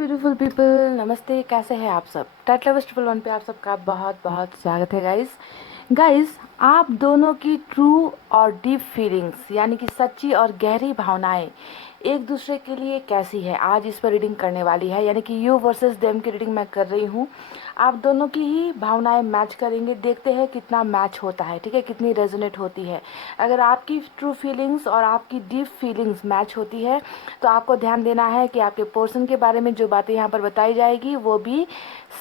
Beautiful people, नमस्ते। कैसे हैं आप सब? टेट लवर्स ट्रिपल वन पे आप सबका बहुत बहुत स्वागत है गाइस। आप दोनों की ट्रू और डीप फीलिंग्स यानी कि सच्ची और गहरी भावनाएं एक दूसरे के लिए कैसी है, आज इस पर रीडिंग करने वाली है। यानी कि यू वर्सेस देम की रीडिंग मैं कर रही हूँ। आप दोनों की ही भावनाएं मैच करेंगे, देखते हैं कितना मैच होता है, ठीक है, कितनी रेजोनेट होती है। अगर आपकी ट्रू फीलिंग्स और आपकी डीप फीलिंग्स मैच होती है तो आपको ध्यान देना है कि आपके पर्सन के बारे में जो बातें यहाँ पर बताई जाएगी वो भी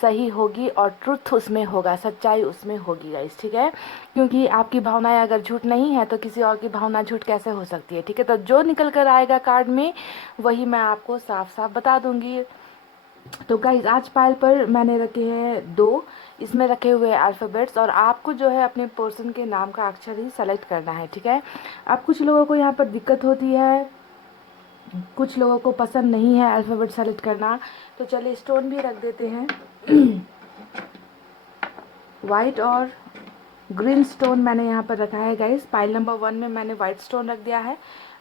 सही होगी और ट्रुथ उसमें होगा, सच्चाई उसमें होगी गाइस, ठीक है। क्योंकि आपकी भावनाएं अगर झूठ नहीं है तो किसी और की भावना झूठ कैसे हो सकती है, ठीक है। तो जो निकल कर आएगा कार्ड में वही मैं आपको साफ साफ बता दूंगी। तो गाइज आज पायल पर मैंने रखे हैं 2, इसमें रखे हुए अल्फ़ाबेट्स और आपको जो है अपने पर्सन के नाम का अक्षर ही सेलेक्ट करना है, ठीक है। अब कुछ लोगों को यहाँ पर दिक्कत होती है, कुछ लोगों को पसंद नहीं है अल्फ़ाबेट सेलेक्ट करना, तो चलिए स्टोन भी रख देते हैं। वाइट और ग्रीन स्टोन मैंने यहाँ पर रखा है गाइस। पाइल नंबर 1 में मैंने वाइट स्टोन रख दिया है,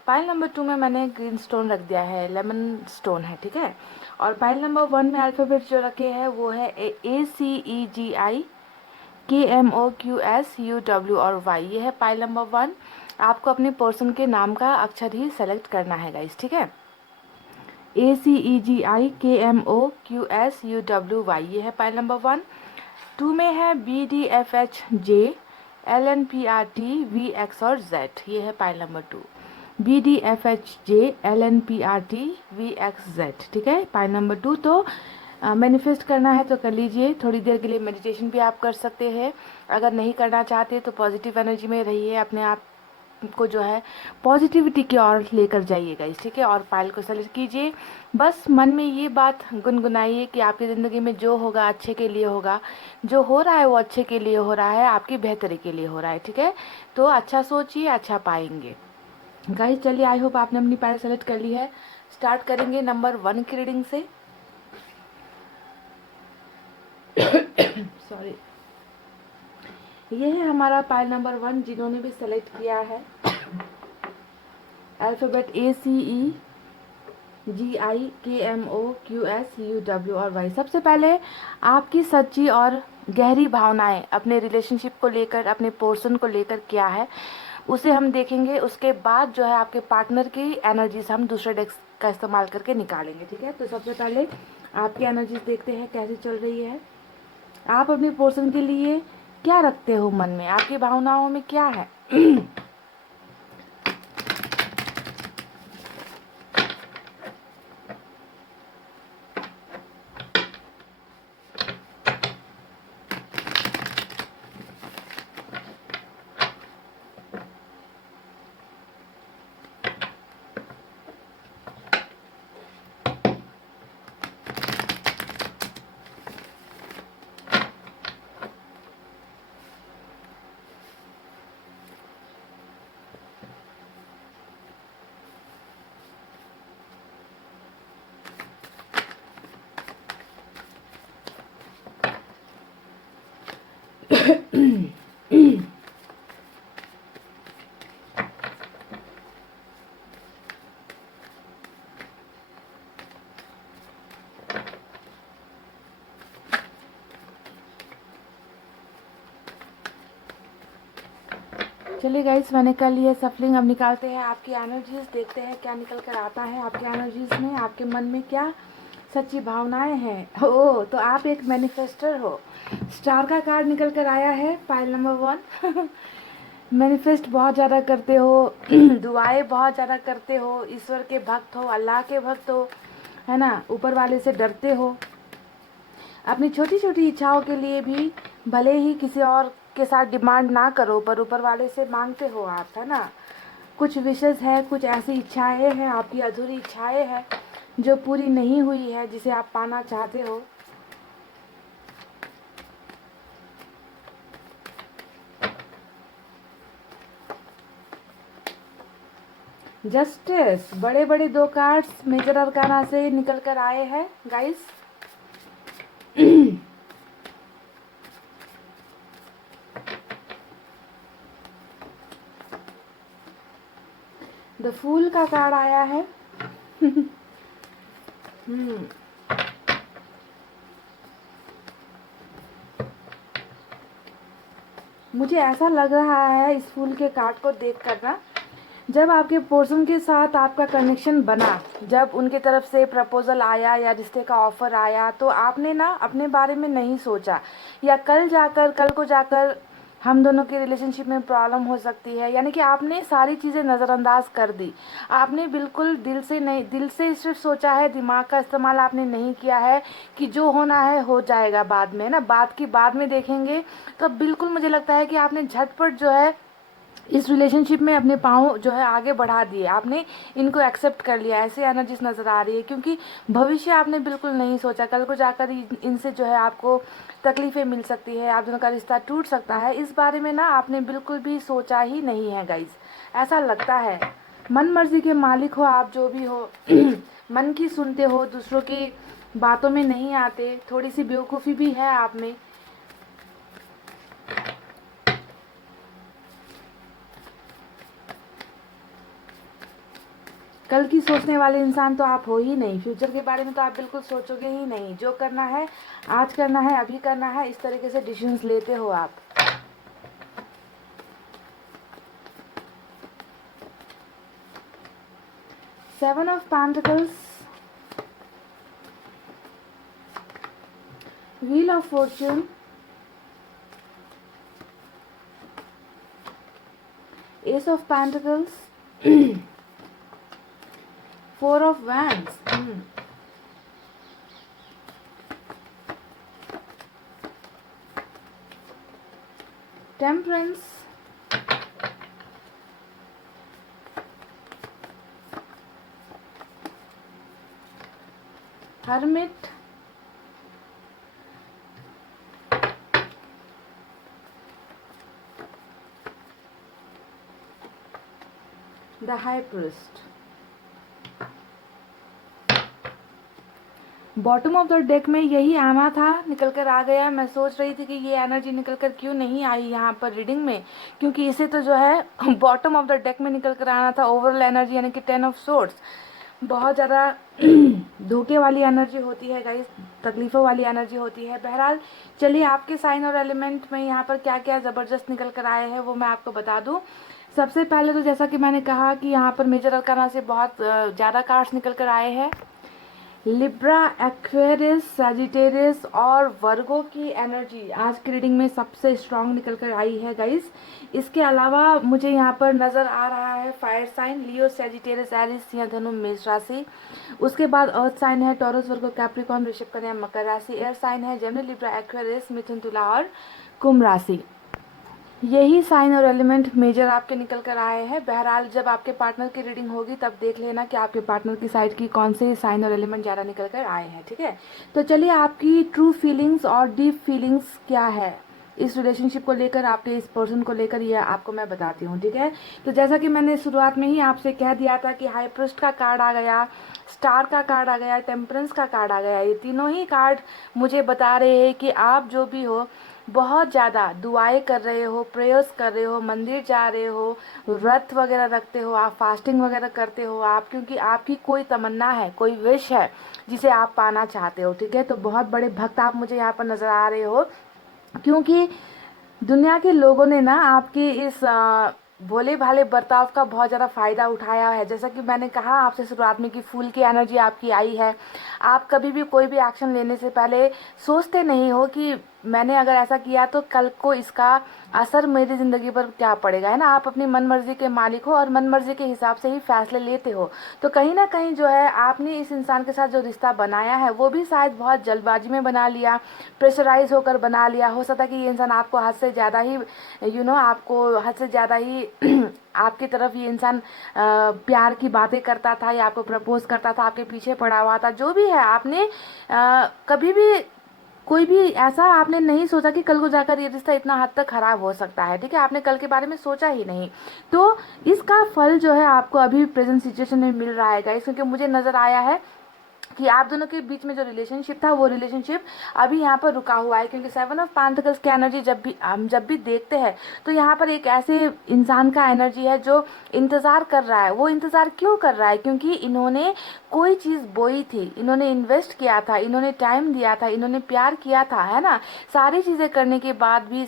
पाइल नंबर 2 में मैंने ग्रीन स्टोन रख दिया है, लेमन स्टोन है, ठीक है। और पाइल नंबर 1 में अल्फ़ाबेट जो रखे हैं वो है ACEGI KMOQSUW और Y, ये है पाइल नंबर 1। आपको अपने पर्सन के नाम का अक्षर ही सेलेक्ट करना है गाइस, ठीक है। ACEGI KMOQSUWY, ये है पाइल नंबर 1। 2 में है BDFHJ LNPRT VX और Z, ये है pile number 2। BDFHJ LNPRT VX Z, ठीक है, पाइल नंबर 2। तो मैनिफेस्ट करना है तो कर लीजिए, थोड़ी देर के लिए मेडिटेशन भी आप कर सकते हैं। अगर नहीं करना चाहते तो पॉजिटिव एनर्जी में रहिए, अपने आप को जो है पॉजिटिविटी की ओर लेकर जाइएगा इस, ठीक है। और पाइल को सेलेक्ट कीजिए, बस मन में ये बात गुनगुनाइए कि आपकी ज़िंदगी में जो होगा अच्छे के लिए होगा, जो हो रहा है वो अच्छे के लिए हो रहा है, आपकी बेहतरी के लिए हो रहा है, ठीक है। तो अच्छा सोचिए, अच्छा पाएंगे गाइस। चलिए, आई होप आपने अपनी पाइल सेलेक्ट कर ली है। स्टार्ट करेंगे नंबर 1 की रीडिंग से। सॉरी, ये है हमारा पाइल नंबर 1, जिन्होंने भी सेलेक्ट किया है अल्फ़ाबेट ACEGI KMOQSUW और Y। सबसे पहले आपकी सच्ची और गहरी भावनाएं अपने रिलेशनशिप को लेकर, अपने पर्सन को लेकर क्या है उसे हम देखेंगे। उसके बाद जो है आपके पार्टनर की एनर्जीज हम दूसरे डेस्क का इस्तेमाल करके निकालेंगे, ठीक है। तो सबसे पहले आपकी एनर्जीज देखते हैं कैसी चल रही है। आप अपने पर्सन के लिए क्या रखते हो मन में, आपकी भावनाओं में क्या है। चलिए गाइस, मैंने कर लिया सफलिंग। अब निकालते हैं आपकी एनर्जीज, देखते हैं क्या निकल कर आता है आपके एनर्जीज में, आपके मन में क्या सच्ची भावनाएं हैं। ओ, तो आप एक मैनिफेस्टर हो। स्टार का कार्ड निकल कर आया है पाइल नंबर 1। मैनिफेस्ट बहुत ज़्यादा करते हो, दुआएं बहुत ज़्यादा करते हो, ईश्वर के भक्त हो, अल्लाह के भक्त हो, है ना, ऊपर वाले से डरते हो। अपनी छोटी छोटी इच्छाओं के लिए भी भले ही किसी और के साथ डिमांड ना करो पर ऊपर वाले से मांगते हो आप, है ना। कुछ विशेष है, कुछ ऐसी इच्छाएं हैं, आपकी अधूरी इच्छाएं हैं जो पूरी नहीं हुई है, जिसे आप पाना चाहते हो। जस्टिस, बड़े बड़े 2 कार्ड्स मेजर अरकाना से निकल कर आए हैं गाइस। द फूल का कार्ड आया है। मुझे ऐसा लग रहा है इस फूल के कार्ड को देख कर ना, जब आपके पर्सन के साथ आपका कनेक्शन बना, जब उनके तरफ से प्रपोजल आया या रिश्ते का ऑफर आया, तो आपने ना अपने बारे में नहीं सोचा, या कल को जाकर हम दोनों के रिलेशनशिप में प्रॉब्लम हो सकती है, यानी कि आपने सारी चीज़ें नज़रअंदाज कर दी। आपने बिल्कुल दिल से नहीं, दिल से सिर्फ सोचा है, दिमाग का इस्तेमाल आपने नहीं किया है कि जो होना है हो जाएगा बाद में, ना बात की बाद में देखेंगे। तो बिल्कुल मुझे लगता है कि आपने झटपट जो है इस रिलेशनशिप में अपने पाँव जो है आगे बढ़ा दिए, आपने इनको एक्सेप्ट कर लिया, ऐसे एनर्जीज नज़र आ रही है। क्योंकि भविष्य आपने बिल्कुल नहीं सोचा, कल को जाकर इनसे जो है आपको तकलीफ़ें मिल सकती है, आप दोनों का रिश्ता टूट सकता है, इस बारे में ना आपने बिल्कुल भी सोचा ही नहीं है गाइज। ऐसा लगता है मन मर्जी के मालिक हो आप जो भी हो मन की सुनते हो, दूसरों की बातों में नहीं आते, थोड़ी सी बेवकूफ़ी भी है आप में। कल की सोचने वाले इंसान तो आप हो ही नहीं, फ्यूचर के बारे में तो आप बिल्कुल सोचोगे ही नहीं। जो करना है आज करना है, अभी करना है, इस तरीके से डिसीजंस लेते हो आप। Seven of pentacles, wheel of Fortune, S of pentacles, four of wands, temperance, hermit, the high priest. Bottom of the deck में यही आना था, निकल कर आ गया। मैं सोच रही थी कि ये एनर्जी निकल कर क्यों नहीं आई यहाँ पर रीडिंग में, क्योंकि इसे तो जो है बॉटम ऑफ द डेक में निकल कर आना था। ओवरऑल एनर्जी यानी कि 10 ऑफ सोर्ड्स, बहुत ज़्यादा धोखे वाली एनर्जी होती है गाइस, तकलीफ़ों वाली एनर्जी होती है। बहरहाल चलिए, आपके साइन और एलिमेंट में यहाँ पर क्या क्या ज़बरदस्त निकल कर आए हैं वो मैं आपको बता दूँ। सबसे पहले तो जैसा कि मैंने कहा कि यहाँ पर मेजर अरकाना से बहुत ज़्यादा कार्ड्स निकल कर आए हैं। लिब्रा, एक्वेरियस, सैजिटेरियस और वर्गो की एनर्जी आज की रीडिंग में सबसे स्ट्रांग निकल कर आई है गाइस। इसके अलावा मुझे यहाँ पर नज़र आ रहा है फायर साइन, लियो, सैजिटेरियस, एरिस, सिंह, धनु, मेष राशि। उसके बाद अर्थ साइन है टॉरस, वर्गो, कैप्रिकॉर्न, वृषभ, कन्या, मकर राशि। एयर साइन है जेमिनी, लिब्रा, एक्वेरियस, मिथुन, तुला और कुंभ राशि। यही साइन और एलिमेंट मेजर आपके निकल कर आए हैं। बहरहाल जब आपके पार्टनर की रीडिंग होगी तब देख लेना कि आपके पार्टनर की साइड की कौन से साइन और एलिमेंट ज़्यादा निकल कर आए हैं, ठीक है। तो चलिए, आपकी ट्रू फीलिंग्स और डीप फीलिंग्स क्या है इस रिलेशनशिप को लेकर, आपके इस पर्सन को लेकर, ये आपको मैं बताती हूँ, ठीक है। तो जैसा कि मैंने शुरुआत में ही आपसे कह दिया था कि हाई प्रीस्ट का कार्ड आ गया, स्टार का कार्ड आ गया, टेम्परेंस का कार्ड आ गया। ये तीनों ही कार्ड मुझे बता रहे हैं कि आप जो भी हो बहुत ज़्यादा दुआएं कर रहे हो, प्रेयर्स कर रहे हो, मंदिर जा रहे हो, व्रत वगैरह रखते हो, आप फास्टिंग वगैरह करते हो आप, क्योंकि आपकी कोई तमन्ना है, कोई विश है जिसे आप पाना चाहते हो, ठीक है। तो बहुत बड़े भक्त आप मुझे यहाँ पर नज़र आ रहे हो, क्योंकि दुनिया के लोगों ने ना आपकी इस भोले भाले बर्ताव का बहुत ज़्यादा फ़ायदा उठाया है। जैसा कि मैंने कहा आपसे शुरुआत में कि फूल की एनर्जी आपकी आई है। आप कभी भी कोई भी एक्शन लेने से पहले सोचते नहीं हो कि मैंने अगर ऐसा किया तो कल को इसका असर मेरी ज़िंदगी पर क्या पड़ेगा, है ना। आप अपनी मन मर्जी के मालिक हो और मन मर्जी के हिसाब से ही फैसले लेते हो। तो कहीं ना कहीं जो है आपने इस इंसान के साथ जो रिश्ता बनाया है वो भी शायद बहुत जल्दबाजी में बना लिया, प्रेशराइज होकर बना लिया। हो सकता है कि ये इंसान आपको हद से ज़्यादा ही आपको हद से ज़्यादा ही आपकी तरफ ये इंसान प्यार की बातें करता था या आपको प्रपोज करता था, आपके पीछे पड़ा हुआ था। जो भी है, आपने कभी भी कोई भी ऐसा आपने नहीं सोचा कि कल को जाकर ये रिश्ता इतना हद तक खराब हो सकता है, ठीक है। आपने कल के बारे में सोचा ही नहीं। तो इसका फल जो है आपको अभी प्रेजेंट सिचुएशन में मिल रहा है गाइस, क्योंकि मुझे नज़र आया है कि आप दोनों के बीच में जो रिलेशनशिप था वो रिलेशनशिप अभी यहाँ पर रुका हुआ है, क्योंकि 7 ऑफ पेंटिकल्स की एनर्जी जब भी देखते हैं तो यहाँ पर एक ऐसे इंसान का एनर्जी है जो इंतज़ार कर रहा है। वो इंतज़ार क्यों कर रहा है? क्योंकि इन्होंने कोई चीज़ बोई थी, इन्होंने इन्वेस्ट किया था, इन्होंने टाइम दिया था, इन्होंने प्यार किया था, है ना। सारी चीज़ें करने के बाद भी,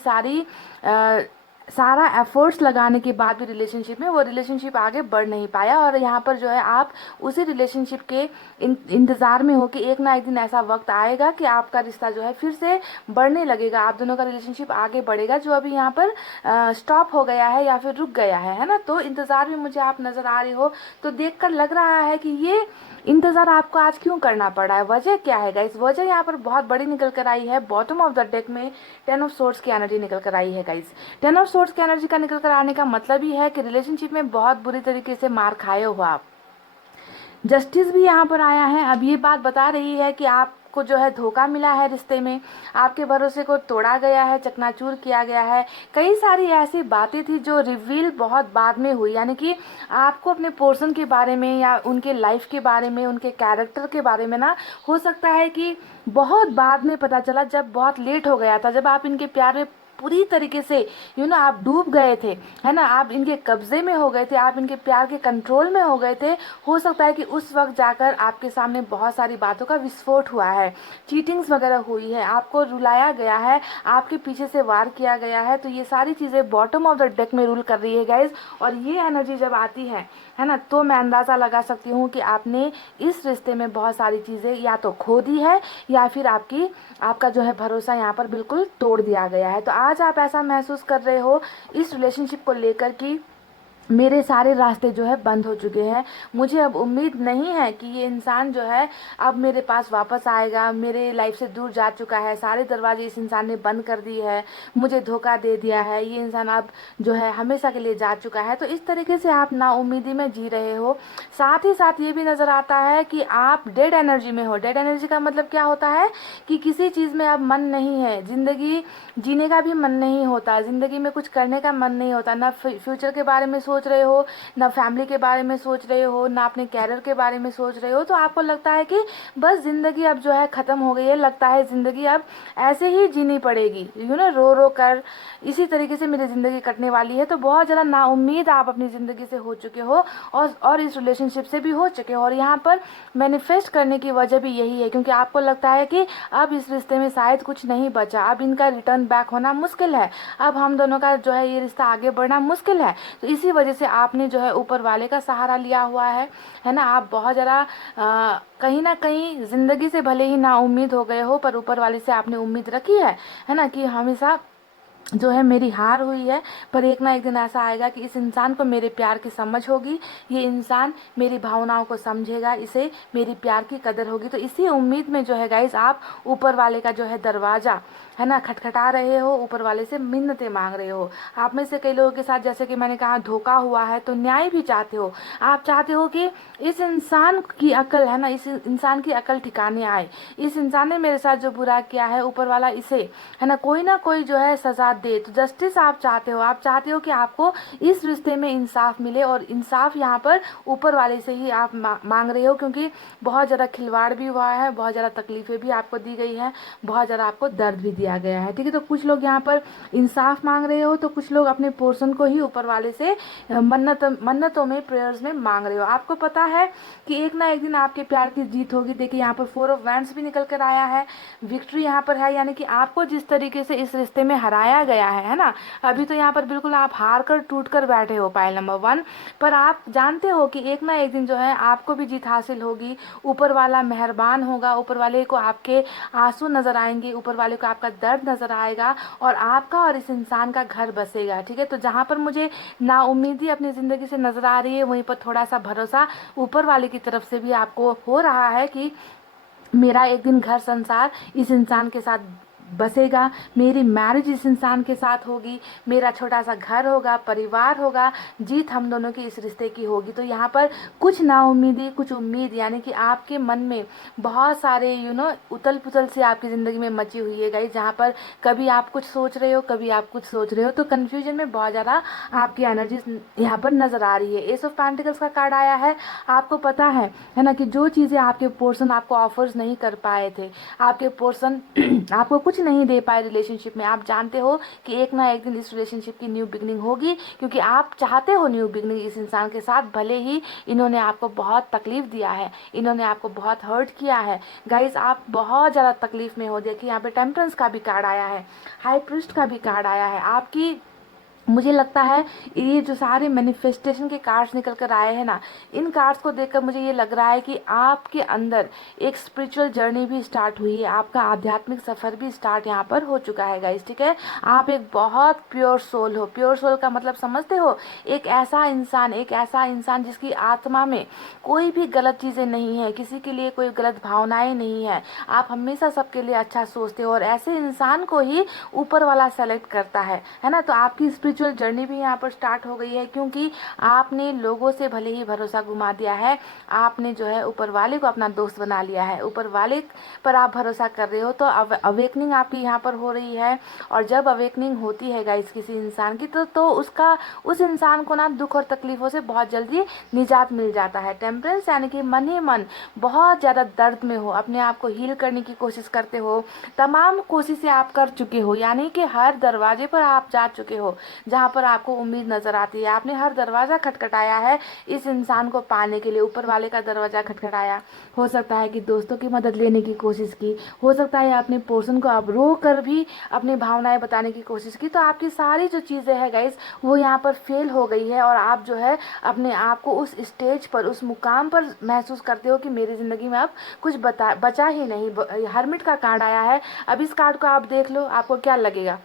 सारा एफर्ट्स लगाने के बाद भी रिलेशनशिप में वो रिलेशनशिप आगे बढ़ नहीं पाया। और यहाँ पर जो है आप उसी रिलेशनशिप के इंतज़ार में हो कि एक ना एक दिन ऐसा वक्त आएगा कि आपका रिश्ता जो है फिर से बढ़ने लगेगा, आप दोनों का रिलेशनशिप आगे बढ़ेगा, जो अभी यहाँ पर स्टॉप हो गया है या फिर रुक गया है ना। तो इंतज़ार में मुझे आप नज़र आ रही हो, तो देखकर लग रहा है कि ये इंतज़ार आपको आज क्यों करना पड़ा है, वजह क्या है गाइस? वजह यहाँ पर बहुत बड़ी निकल कर आई है। बॉटम ऑफ द डेक में 10 ऑफ सोर्ड्स की एनर्जी निकल कर आई है गाइस। 10 ऑफ सोर्ड्स की एनर्जी का निकल कर आने का मतलब ही है कि रिलेशनशिप में बहुत बुरी तरीके से मार खाए हो आप। जस्टिस भी यहाँ पर आया है। अब ये बात बता रही है कि आपको जो है धोखा मिला है रिश्ते में, आपके भरोसे को तोड़ा गया है, चकनाचूर किया गया है। कई सारी ऐसी बातें थी जो रिवील बहुत बाद में हुई, यानी कि आपको अपने पर्सन के बारे में या उनके लाइफ के बारे में, उनके कैरेक्टर के बारे में ना, हो सकता है कि बहुत बाद में पता चला, जब बहुत लेट हो गया था, जब आप इनके प्यार में पूरी तरीके से आप डूब गए थे, है ना, आप इनके कब्जे में हो गए थे, आप इनके प्यार के कंट्रोल में हो गए थे। हो सकता है कि उस वक्त जाकर आपके सामने बहुत सारी बातों का विस्फोट हुआ है, चीटिंग्स वगैरह हुई है, आपको रुलाया गया है, आपके पीछे से वार किया गया है। तो ये सारी चीज़ें बॉटम ऑफ द डेक में रूल कर रही है गाइज। और ये एनर्जी जब आती है ना, तो मैं अंदाज़ा लगा सकती हूँ कि आपने इस रिश्ते में बहुत सारी चीज़ें या तो खो दी है या फिर आपका जो है भरोसा यहाँ पर बिल्कुल तोड़ दिया गया है। तो आज आप ऐसा महसूस कर रहे हो इस रिलेशनशिप को लेकर कि मेरे सारे रास्ते जो है बंद हो चुके हैं, मुझे अब उम्मीद नहीं है कि ये इंसान जो है अब मेरे पास वापस आएगा, मेरे लाइफ से दूर जा चुका है, सारे दरवाजे इस इंसान ने बंद कर दिए है, मुझे धोखा दे दिया है, ये इंसान अब जो है हमेशा के लिए जा चुका है। तो इस तरीके से आप नाउम्मीदी में जी रहे हो। साथ ही साथ ये भी नज़र आता है कि आप डेड एनर्जी में हो। डेड एनर्जी का मतलब क्या होता है कि किसी चीज़ में अब मन नहीं है, ज़िंदगी जीने का भी मन नहीं होता, ज़िंदगी में कुछ करने का मन नहीं होता, ना फ्यूचर के बारे में सोच रहे हो, ना फैमिली के बारे में सोच रहे हो, ना अपने कैरियर के बारे में सोच रहे हो। तो आपको लगता है कि बस ज़िंदगी अब जो है ख़त्म हो गई है, लगता है ज़िंदगी अब ऐसे ही जीनी पड़ेगी, रो रो कर इसी तरीके से मेरी ज़िंदगी कटने वाली है। तो बहुत ज़्यादा नाउम्मीद आप अपनी ज़िंदगी से हो चुके हो और इस रिलेशनशिप से भी हो चुके हो। और यहाँ पर मैनिफेस्ट करने की वजह भी यही है, क्योंकि आपको लगता है कि अब इस रिश्ते में शायद कुछ नहीं बचा, अब इनका रिटर्न बैक होना मुश्किल है, अब हम दोनों का जो है ये रिश्ता आगे बढ़ना मुश्किल है। तो इसी वजह से आपने जो है ऊपर वाले का सहारा लिया हुआ है ना। आप बहुत ज़्यादा कहीं ना कहीं ज़िंदगी से भले ही ना उम्मीद हो गए हो, पर ऊपर वाले से आपने उम्मीद रखी है ना, कि हमेशा जो है मेरी हार हुई है, पर एक ना एक दिन ऐसा आएगा कि इस इंसान को मेरे प्यार की समझ होगी, ये इंसान मेरी भावनाओं को समझेगा, इसे मेरी प्यार की कदर होगी। तो इसी उम्मीद में जो है गाइस आप ऊपर वाले का जो है दरवाज़ा है ना खटखटा रहे हो, ऊपर वाले से मिन्नतें मांग रहे हो। आप में से कई लोगों के साथ, जैसे कि मैंने कहा, धोखा हुआ है, तो न्याय भी चाहते हो। आप चाहते हो कि इस इंसान की अकल है ना, इस इंसान की अकल ठिकाने आए, इस इंसान ने मेरे साथ जो बुरा किया है, ऊपर वाला इसे है ना कोई जो है सजा दे। तो जस्टिस आप चाहते हो कि आपको इस रिश्ते में इंसाफ मिले, और इंसाफ यहाँ पर ऊपर वाले से ही आप मांग रहे हो, क्योंकि बहुत ज़्यादा खिलवाड़ भी हुआ है, बहुत ज़्यादा तकलीफें भी आपको दी गई है, बहुत ज़्यादा आपको दर्द भी दिया गया है। ठीक है, तो कुछ लोग यहाँ पर इंसाफ मांग रहे हो, तो कुछ लोग अपने पोर्शन को ही ऊपर वाले से मन्नतों में, प्रेयर्स में मांग रहे हो। आपको पता है कि एक ना एक दिन आपके प्यार की जीत होगी। देखिए यहाँ पर 4 ऑफ वैंड्स भी निकल कर आया है, विक्ट्री यहाँ पर है, यानी कि आपको जिस तरीके से इस रिश्ते में हराया गया है ना, अभी तो यहाँ पर बिल्कुल आप हार कर टूट कर बैठे हो, पाइल नंबर 1। पर आप जानते हो कि एक ना एक दिन जो है आपको भी जीत हासिल होगी, ऊपर वाला मेहरबान होगा, ऊपर वाले को आपके आंसू नजर आएंगे, ऊपर वाले को आपका दर्द नजर आएगा, और आपका और इस इंसान का घर बसेगा। ठीक है, तो जहाँ पर मुझे नाउम्मीदी अपनी ज़िंदगी से नजर आ रही है, वहीं पर थोड़ा सा भरोसा ऊपर वाले की तरफ से भी आपको हो रहा है कि मेरा एक दिन घर संसार इस इंसान के साथ बसेगा, मेरी मैरिज इस इंसान के साथ होगी, मेरा छोटा सा घर होगा, परिवार होगा, जीत हम दोनों की इस रिश्ते की होगी। तो यहाँ पर कुछ नाउम्मीदी कुछ उम्मीद, यानी कि आपके मन में बहुत सारे उतल पुतल से आपकी ज़िंदगी में मची हुई है गाइस, जहाँ पर कभी आप कुछ सोच रहे हो, कभी आप कुछ सोच रहे हो, तो कन्फ्यूजन में बहुत ज़्यादा आपकी एनर्जी यहाँ पर नज़र आ रही है। एस ऑफ पेंटिकल्स का कार्ड आया है। आपको पता है ना, कि जो चीज़ें आपके पोर्शन आपको ऑफर्स नहीं कर पाए थे, आपके पोर्शन आपको कुछ नहीं दे पाए रिलेशनशिप में, आप जानते हो कि एक ना एक दिन इस रिलेशनशिप की न्यू बिगनिंग होगी, क्योंकि आप चाहते हो न्यू बिगनिंग इस इंसान के साथ। भले ही इन्होंने आपको बहुत तकलीफ दिया है, इन्होंने आपको बहुत हर्ट किया है गाइस, आप बहुत ज़्यादा तकलीफ में हो। देखिए यहाँ पे टेम्परेंस का भी कार्ड आया है, हाई प्रिस्ट का भी कार्ड आया है। आपकी, मुझे लगता है ये जो सारे मैनिफेस्टेशन के कार्ड्स निकल कर आए हैं ना, इन कार्ड्स को देखकर मुझे ये लग रहा है कि आपके अंदर एक स्पिरिचुअल जर्नी भी स्टार्ट हुई है, आपका आध्यात्मिक सफ़र भी स्टार्ट यहाँ पर हो चुका है गाइस, ठीक है। आप एक बहुत प्योर सोल हो। प्योर सोल का मतलब समझते हो? एक ऐसा इंसान जिसकी आत्मा में कोई भी गलत चीज़ें नहीं है, किसी के लिए कोई गलत भावनाएं नहीं है, आप हमेशा सबके लिए अच्छा सोचते हो, और ऐसे इंसान को ही ऊपर वाला सेलेक्ट करता है ना। तो आपकी स्पिरिचुअल जर्नी भी यहाँ पर स्टार्ट हो गई है, क्योंकि आपने लोगों से भले ही भरोसा घुमा दिया है, आपने जो है ऊपर वाले को अपना दोस्त बना लिया है, ऊपर वाले पर आप भरोसा कर रहे हो। तो अवेकनिंग आपकी यहाँ पर हो रही है, और जब अवेकनिंग होती है गाइस किसी इंसान की, तो उस इंसान को ना दुख और तकलीफों से बहुत जल्दी निजात मिल जाता है। टेम्परेंस यानी कि मन ही मन बहुत ज़्यादा दर्द में हो, अपने आप को हील करने की कोशिश करते हो, तमाम कोशिशें आप कर चुके हो, यानी कि हर दरवाजे पर आप जा चुके हो जहाँ पर आपको उम्मीद नजर आती है। आपने हर दरवाज़ा खटखटाया है इस इंसान को पाने के लिए, ऊपर वाले का दरवाज़ा खटखटाया, हो सकता है कि दोस्तों की मदद लेने की कोशिश की, हो सकता है अपने पोर्शन को आप रो कर भी अपनी भावनाएं बताने की कोशिश की। तो आपकी सारी जो चीज़ें हैं गाइस वो यहाँ पर फेल हो गई है, और आप जो है अपने आप को उस स्टेज पर, उस मुकाम पर महसूस करते हो कि मेरी ज़िंदगी में अब कुछ बचा ही नहीं। हर्मिट का कार्ड आया है। अब इस कार्ड को आप देख लो, आपको क्या लगेगा,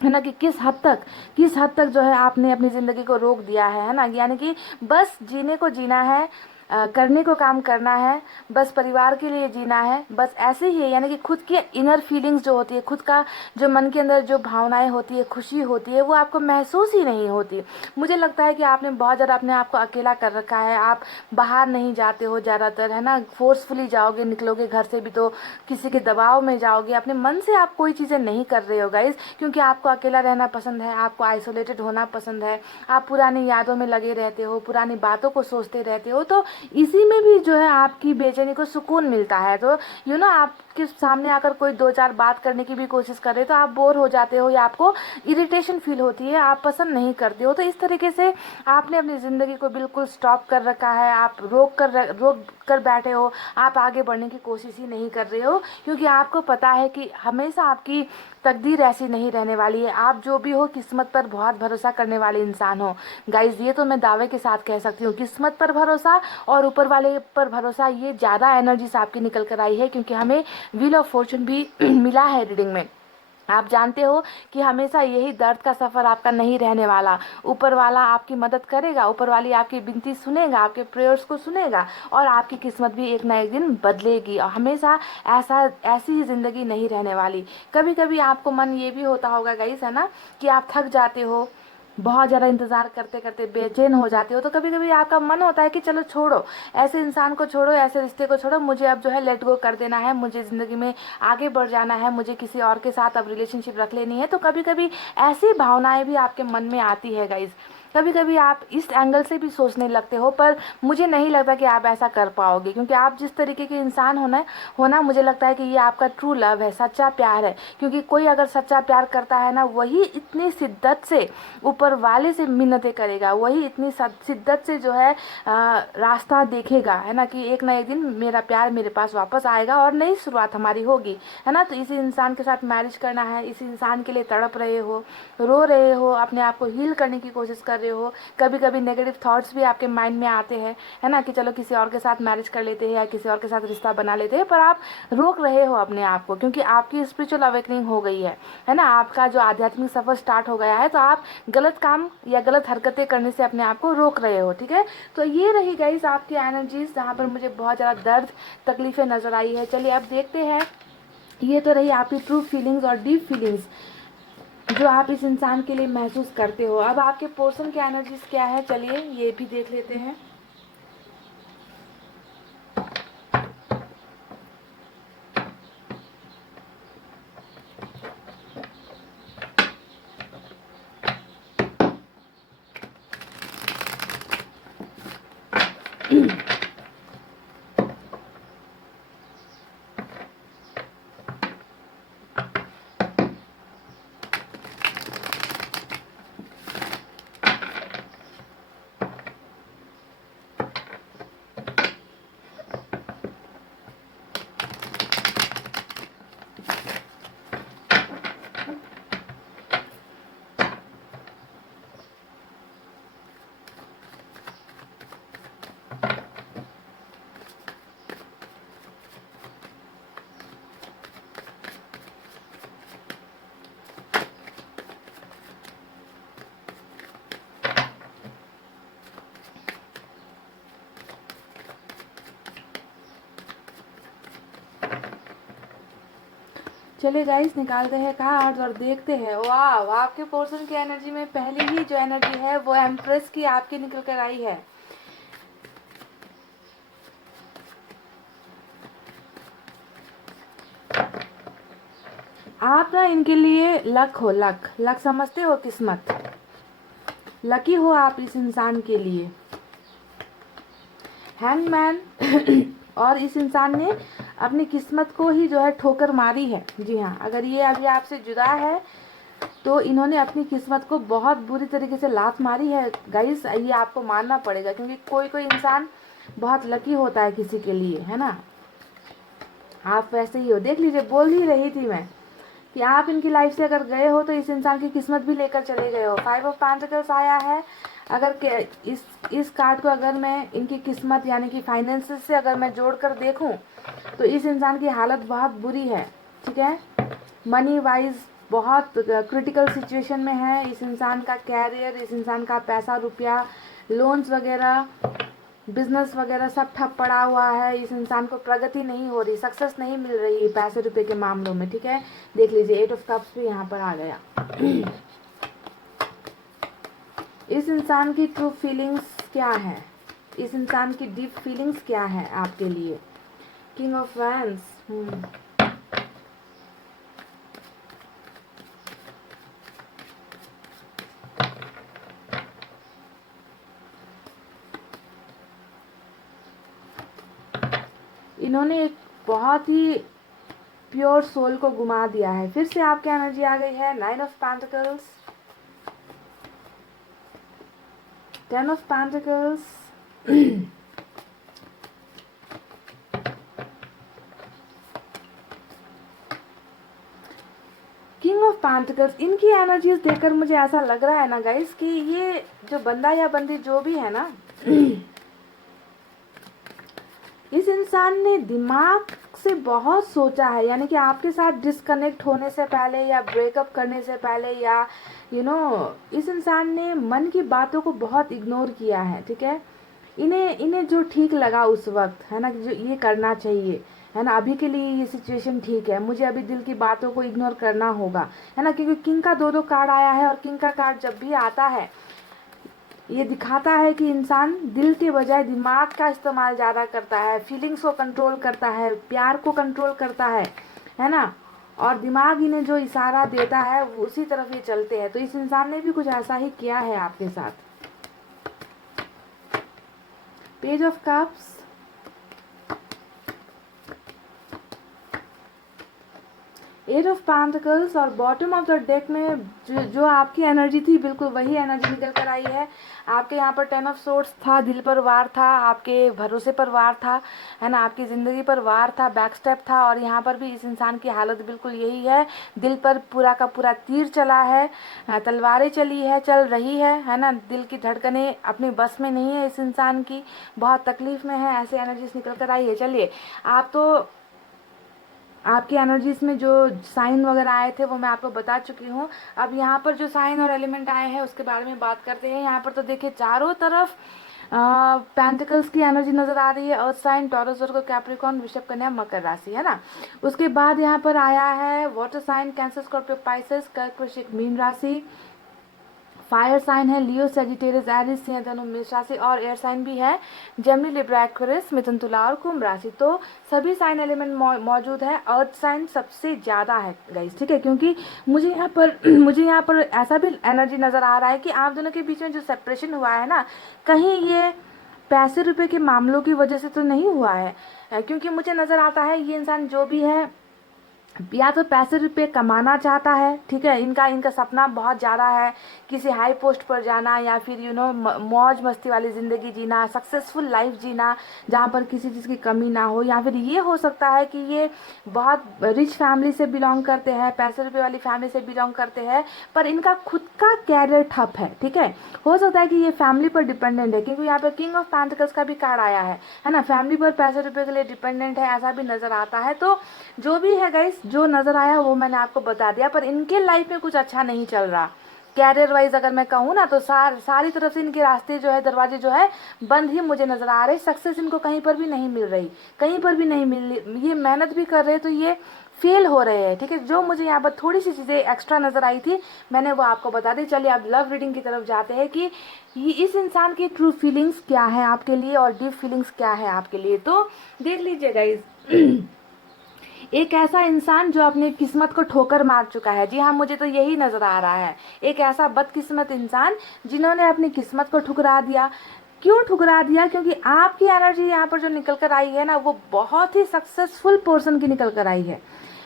है ना, कि किस हद तक जो है आपने अपनी ज़िंदगी को रोक दिया है ना। यानी कि बस जीने को जीना है, करने को काम करना है, बस परिवार के लिए जीना है, बस ऐसे ही है। यानी कि खुद की इनर फीलिंग्स जो होती है, खुद का जो मन के अंदर जो भावनाएं होती है, खुशी होती है, वो आपको महसूस ही नहीं होती। मुझे लगता है कि आपने बहुत ज़्यादा अपने आप को अकेला कर रखा है। आप बाहर नहीं जाते हो ज़्यादातर, है ना, फोर्सफुली जाओगे, निकलोगे घर से भी तो किसी के दबाव में जाओगे, अपने मन से आप कोई चीज़ें नहीं कर रहे हो गाइज, क्योंकि आपको अकेला रहना पसंद है, आपको आइसोलेटेड होना पसंद है, आप पुरानी यादों में लगे रहते हो, पुरानी बातों को सोचते रहते हो। तो इसी में भी जो है आपकी बेचैनी को सुकून मिलता है। तो आपके सामने आकर कोई दो चार बात करने की भी कोशिश करे तो आप बोर हो जाते हो, या आपको इरिटेशन फील होती है, आप पसंद नहीं करते हो। तो इस तरीके से आपने अपनी ज़िंदगी को बिल्कुल स्टॉप कर रखा है, आप रोक कर बैठे हो, आप आगे बढ़ने की कोशिश ही नहीं कर रहे हो, क्योंकि आपको पता है कि हमेशा आपकी तकदीर ऐसी नहीं रहने वाली है। आप जो भी हो किस्मत पर बहुत भरोसा करने वाले इंसान हो गाइज, ये तो मैं दावे के साथ कह सकती हूँ। किस्मत पर भरोसा और ऊपर वाले पर भरोसा, ये ज़्यादा एनर्जी से आपकी निकल कर आई है, क्योंकि हमें व्हील ऑफ फॉर्चून भी मिला है रीडिंग में। आप जानते हो कि हमेशा यही दर्द का सफ़र आपका नहीं रहने वाला। ऊपर वाला आपकी मदद करेगा, ऊपर वाली आपकी विनती सुनेगा, आपके प्रेयर्स को सुनेगा, और आपकी किस्मत भी एक ना एक दिन बदलेगी। और हमेशा ऐसी ही ज़िंदगी नहीं रहने वाली। कभी कभी आपको मन ये भी होता होगा गाइस, है ना, कि आप थक जाते हो, बहुत ज़्यादा इंतज़ार करते करते बेचैन हो जाते हो। तो कभी कभी आपका मन होता है कि चलो छोड़ो, ऐसे इंसान को छोड़ो, ऐसे रिश्ते को छोड़ो, मुझे अब जो है लेट गो कर देना है, मुझे ज़िंदगी में आगे बढ़ जाना है, मुझे किसी और के साथ अब रिलेशनशिप रख लेनी है। तो कभी कभी ऐसी भावनाएं भी आपके मन में आती है गाइज। कभी कभी आप इस एंगल से भी सोचने लगते हो, पर मुझे नहीं लगता कि आप ऐसा कर पाओगे, क्योंकि आप जिस तरीके के इंसान होना मुझे लगता है कि ये आपका ट्रू लव है, सच्चा प्यार है। क्योंकि कोई अगर सच्चा प्यार करता है ना, वही इतनी शिद्दत से ऊपर वाले से मिन्नतें करेगा, वही इतनी शिद्दत से जो है रास्ता देखेगा, है ना, कि एक ना एक दिन मेरा प्यार मेरे पास वापस आएगा और नई शुरुआत हमारी होगी, है ना। तो इसी इंसान के साथ मैरिज करना है, इसी इंसान के लिए तड़प रहे हो, रो रहे हो, अपने आप को हील करने की कोशिश कर रहे हो। कभी कभी नेगेटिव थॉट्स भी आपके माइंड में आते हैं, है ना, कि चलो किसी और के साथ मैरिज कर लेते हैं या किसी और के साथ रिश्ता बना लेते हैं, पर आप रोक रहे हो अपने आप को, क्योंकि आपकी स्पिरिचुअल अवेकनिंग हो गई है ना, आपका जो आध्यात्मिक सफर स्टार्ट हो गया है। तो आप गलत काम या गलत हरकतें करने से अपने आप को रोक रहे हो, ठीक है। तो ये रही गाइस आपकी एनर्जीज, जहाँ पर मुझे बहुत ज़्यादा दर्द तकलीफें नजर आई है। चलिए अब देखते हैं ये तो रही आपकी ट्रू फीलिंग्स और डीप फीलिंग्स जो आप इस इंसान के लिए महसूस करते हो। अब आपके पर्सन की एनर्जीज क्या है, चलिए ये भी देख लेते हैं। चलिए गाइस, निकालते हैं कार्ड्स और देखते हैं। वाह, आपके पर्सन की एनर्जी में पहली ही जो एनर्जी है वो एम्प्रेस की आपकी निकल कर आई है। आप ना इनके लिए लक हो, लक लक समझते हो, किस्मत, लकी हो आप इस इंसान के लिए। हैंगमैन और इस इंसान ने अपनी किस्मत को ही जो है ठोकर मारी है। जी हाँ, अगर ये अभी आपसे जुदा है तो इन्होंने अपनी किस्मत को बहुत बुरी तरीके से लात मारी है गाइस, ये आपको मानना पड़ेगा, क्योंकि कोई कोई इंसान बहुत लकी होता है किसी के लिए, है ना। आप वैसे ही हो, देख लीजिए, बोल ही रही थी मैं कि आप इनकी लाइफ से अगर गए हो तो इस इंसान की किस्मत भी लेकर चले गए हो। 5 ऑफ पेंटिकल्स आया है। अगर इस कार्ड को अगर मैं इनकी किस्मत यानी कि फाइनेंसेस से अगर मैं जोड़कर देखूं तो इस इंसान की हालत बहुत बुरी है, ठीक है। मनी वाइज बहुत क्रिटिकल सिचुएशन में है इस इंसान का कैरियर, इस इंसान का पैसा रुपया, लोन्स वगैरह, बिजनेस वगैरह सब ठप पड़ा हुआ है। इस इंसान को प्रगति नहीं हो रही, सक्सेस नहीं मिल रही है पैसे रुपए के मामलों में, ठीक है। देख लीजिए 8 ऑफ कप्स भी यहाँ पर आ गया। इस इंसान की ट्रू फीलिंग्स क्या है, इस इंसान की डीप फीलिंग्स क्या है आपके लिए। किंग ऑफ वैंड्स, इन्होंने एक बहुत ही प्योर सोल को गुमा दिया है। फिर से आपकी एनर्जी आ गई है 9 of pentacles, 10 of pentacles, king of pentacles. इनकी एनर्जीज देखकर मुझे ऐसा लग रहा है ना गाइस कि ये जो बंदा या बंदी जो भी है ना इस इंसान ने दिमाग से बहुत सोचा है, यानी कि आपके साथ डिस्कनेक्ट होने से पहले या ब्रेकअप करने से पहले या इस इंसान ने मन की बातों को बहुत इग्नोर किया है, ठीक है। इन्हें जो ठीक लगा उस वक्त, है ना, जो ये करना चाहिए, है ना, अभी के लिए ये सिचुएशन ठीक है, मुझे अभी दिल की बातों को इग्नोर करना होगा, है ना, क्योंकि किंग का दो कार्ड आया है और किंग का कार्ड जब भी आता है ये दिखाता है कि इंसान दिल के बजाय दिमाग का इस्तेमाल ज़्यादा करता है, फीलिंग्स को कंट्रोल करता है, प्यार को कंट्रोल करता है ना, और दिमाग इन्हें जो इशारा देता है उसी तरफ ये चलते हैं। तो इस इंसान ने भी कुछ ऐसा ही किया है आपके साथ। Page of cups, eight of pentacles और बॉटम ऑफ द डेक में जो आपकी एनर्जी थी बिल्कुल वही एनर्जी निकल कर आई है। आपके यहाँ पर 10 ऑफ सोर्ड्स था, दिल पर वार था, आपके भरोसे पर वार था, है ना, आपकी ज़िंदगी पर वार था, बैक स्टेप था, और यहाँ पर भी इस इंसान की हालत बिल्कुल यही है। दिल पर पूरा का पूरा तीर चला है, तलवारें चली है, चल रही है ना, दिल की धड़कनें अपनी बस में नहीं है इस इंसान की, बहुत तकलीफ में है, ऐसे एनर्जीज निकल कर आई है। चलिए, आप तो आपकी एनर्जीज में जो साइन वगैरह आए थे वो मैं आपको बता चुकी हूँ। अब यहाँ पर जो साइन और एलिमेंट आए हैं उसके बारे में बात करते हैं। यहाँ पर तो देखिए चारों तरफ पेंटिकल्स की एनर्जी नजर आ रही है, अर्थ साइन, टॉरस, वर्गो, कैप्रिकॉर्न, वृषभ, कन्या, मकर राशि, है ना। उसके बाद यहाँ पर आया है water sign, Cancer, Scorpio, Pisces, कर्क, वृश्चिक, मीन राशि। फायर साइन है लियो, सेजिटेरियस, एरिस, सिंह, धनु, मेष राशि। और एयर साइन भी है जेमिनी, लिब्रा, एक्वेरियस, मिथुन, तुला और कुंभ राशि। तो सभी साइन एलिमेंट मौजूद है। अर्थ साइन सबसे ज्यादा है गाइस, ठीक है, क्योंकि मुझे यहाँ पर मुझे यहाँ पर ऐसा भी एनर्जी नजर आ रहा है कि आप दोनों के बीच में जो सेपरेशन हुआ है ना, कहीं ये पैसे रुपए के मामलों की वजह से तो नहीं हुआ है, क्योंकि मुझे नजर आता है ये इंसान जो भी है या तो पैसे रुपये कमाना चाहता है, ठीक है, इनका इनका सपना बहुत ज़्यादा है किसी हाई पोस्ट पर जाना, या फिर मौज मस्ती वाली ज़िंदगी जीना, सक्सेसफुल लाइफ जीना जहाँ पर किसी चीज़ की कमी ना हो। या फिर ये हो सकता है कि ये बहुत रिच फैमिली से बिलोंग करते हैं, पैसे रुपये वाली फैमिली से बिलोंग करते हैं, पर इनका खुद का कैरियर ठप है, ठीक है। हो सकता है कि ये फैमिली पर डिपेंडेंट है, क्योंकि यहाँ पर किंग ऑफ पेंटिकल्स का भी कार्ड आया है ना, फैमिली पर पैसे रुपये के लिए डिपेंडेंट है, ऐसा भी नज़र आता है। तो जो भी है गाइस, जो नजर आया वो मैंने आपको बता दिया, पर इनके लाइफ में कुछ अच्छा नहीं चल रहा। कैरियर वाइज अगर मैं कहूँ ना, तो सारी तरफ से इनके रास्ते जो है, दरवाजे जो है, बंद ही मुझे नजर आ रहे। सक्सेस इनको कहीं पर भी नहीं मिल रही, कहीं पर भी नहीं मिल रही। ये मेहनत भी कर रहे हैं तो ये फेल हो रहे हैं, ठीक है। जो मुझे यहाँ पर थोड़ी सी चीजें एक्स्ट्रा नजर आई थी, मैंने वो आपको बता दी। चलिए अब लव रीडिंग की तरफ जाते हैं कि इस इंसान की ट्रू फीलिंग्स क्या है आपके लिए और डीप फीलिंग्स क्या है आपके लिए। तो देख लीजिए गाइज, एक ऐसा इंसान जो अपनी किस्मत को ठोकर मार चुका है। जी हाँ, मुझे तो यही नजर आ रहा है, एक ऐसा बदकिस्मत इंसान जिन्होंने अपनी किस्मत को ठुकरा दिया। क्यों ठुकरा दिया? क्योंकि आपकी एनर्जी यहाँ पर जो निकल कर आई है ना, वो बहुत ही सक्सेसफुल पर्सन की निकल कर आई है।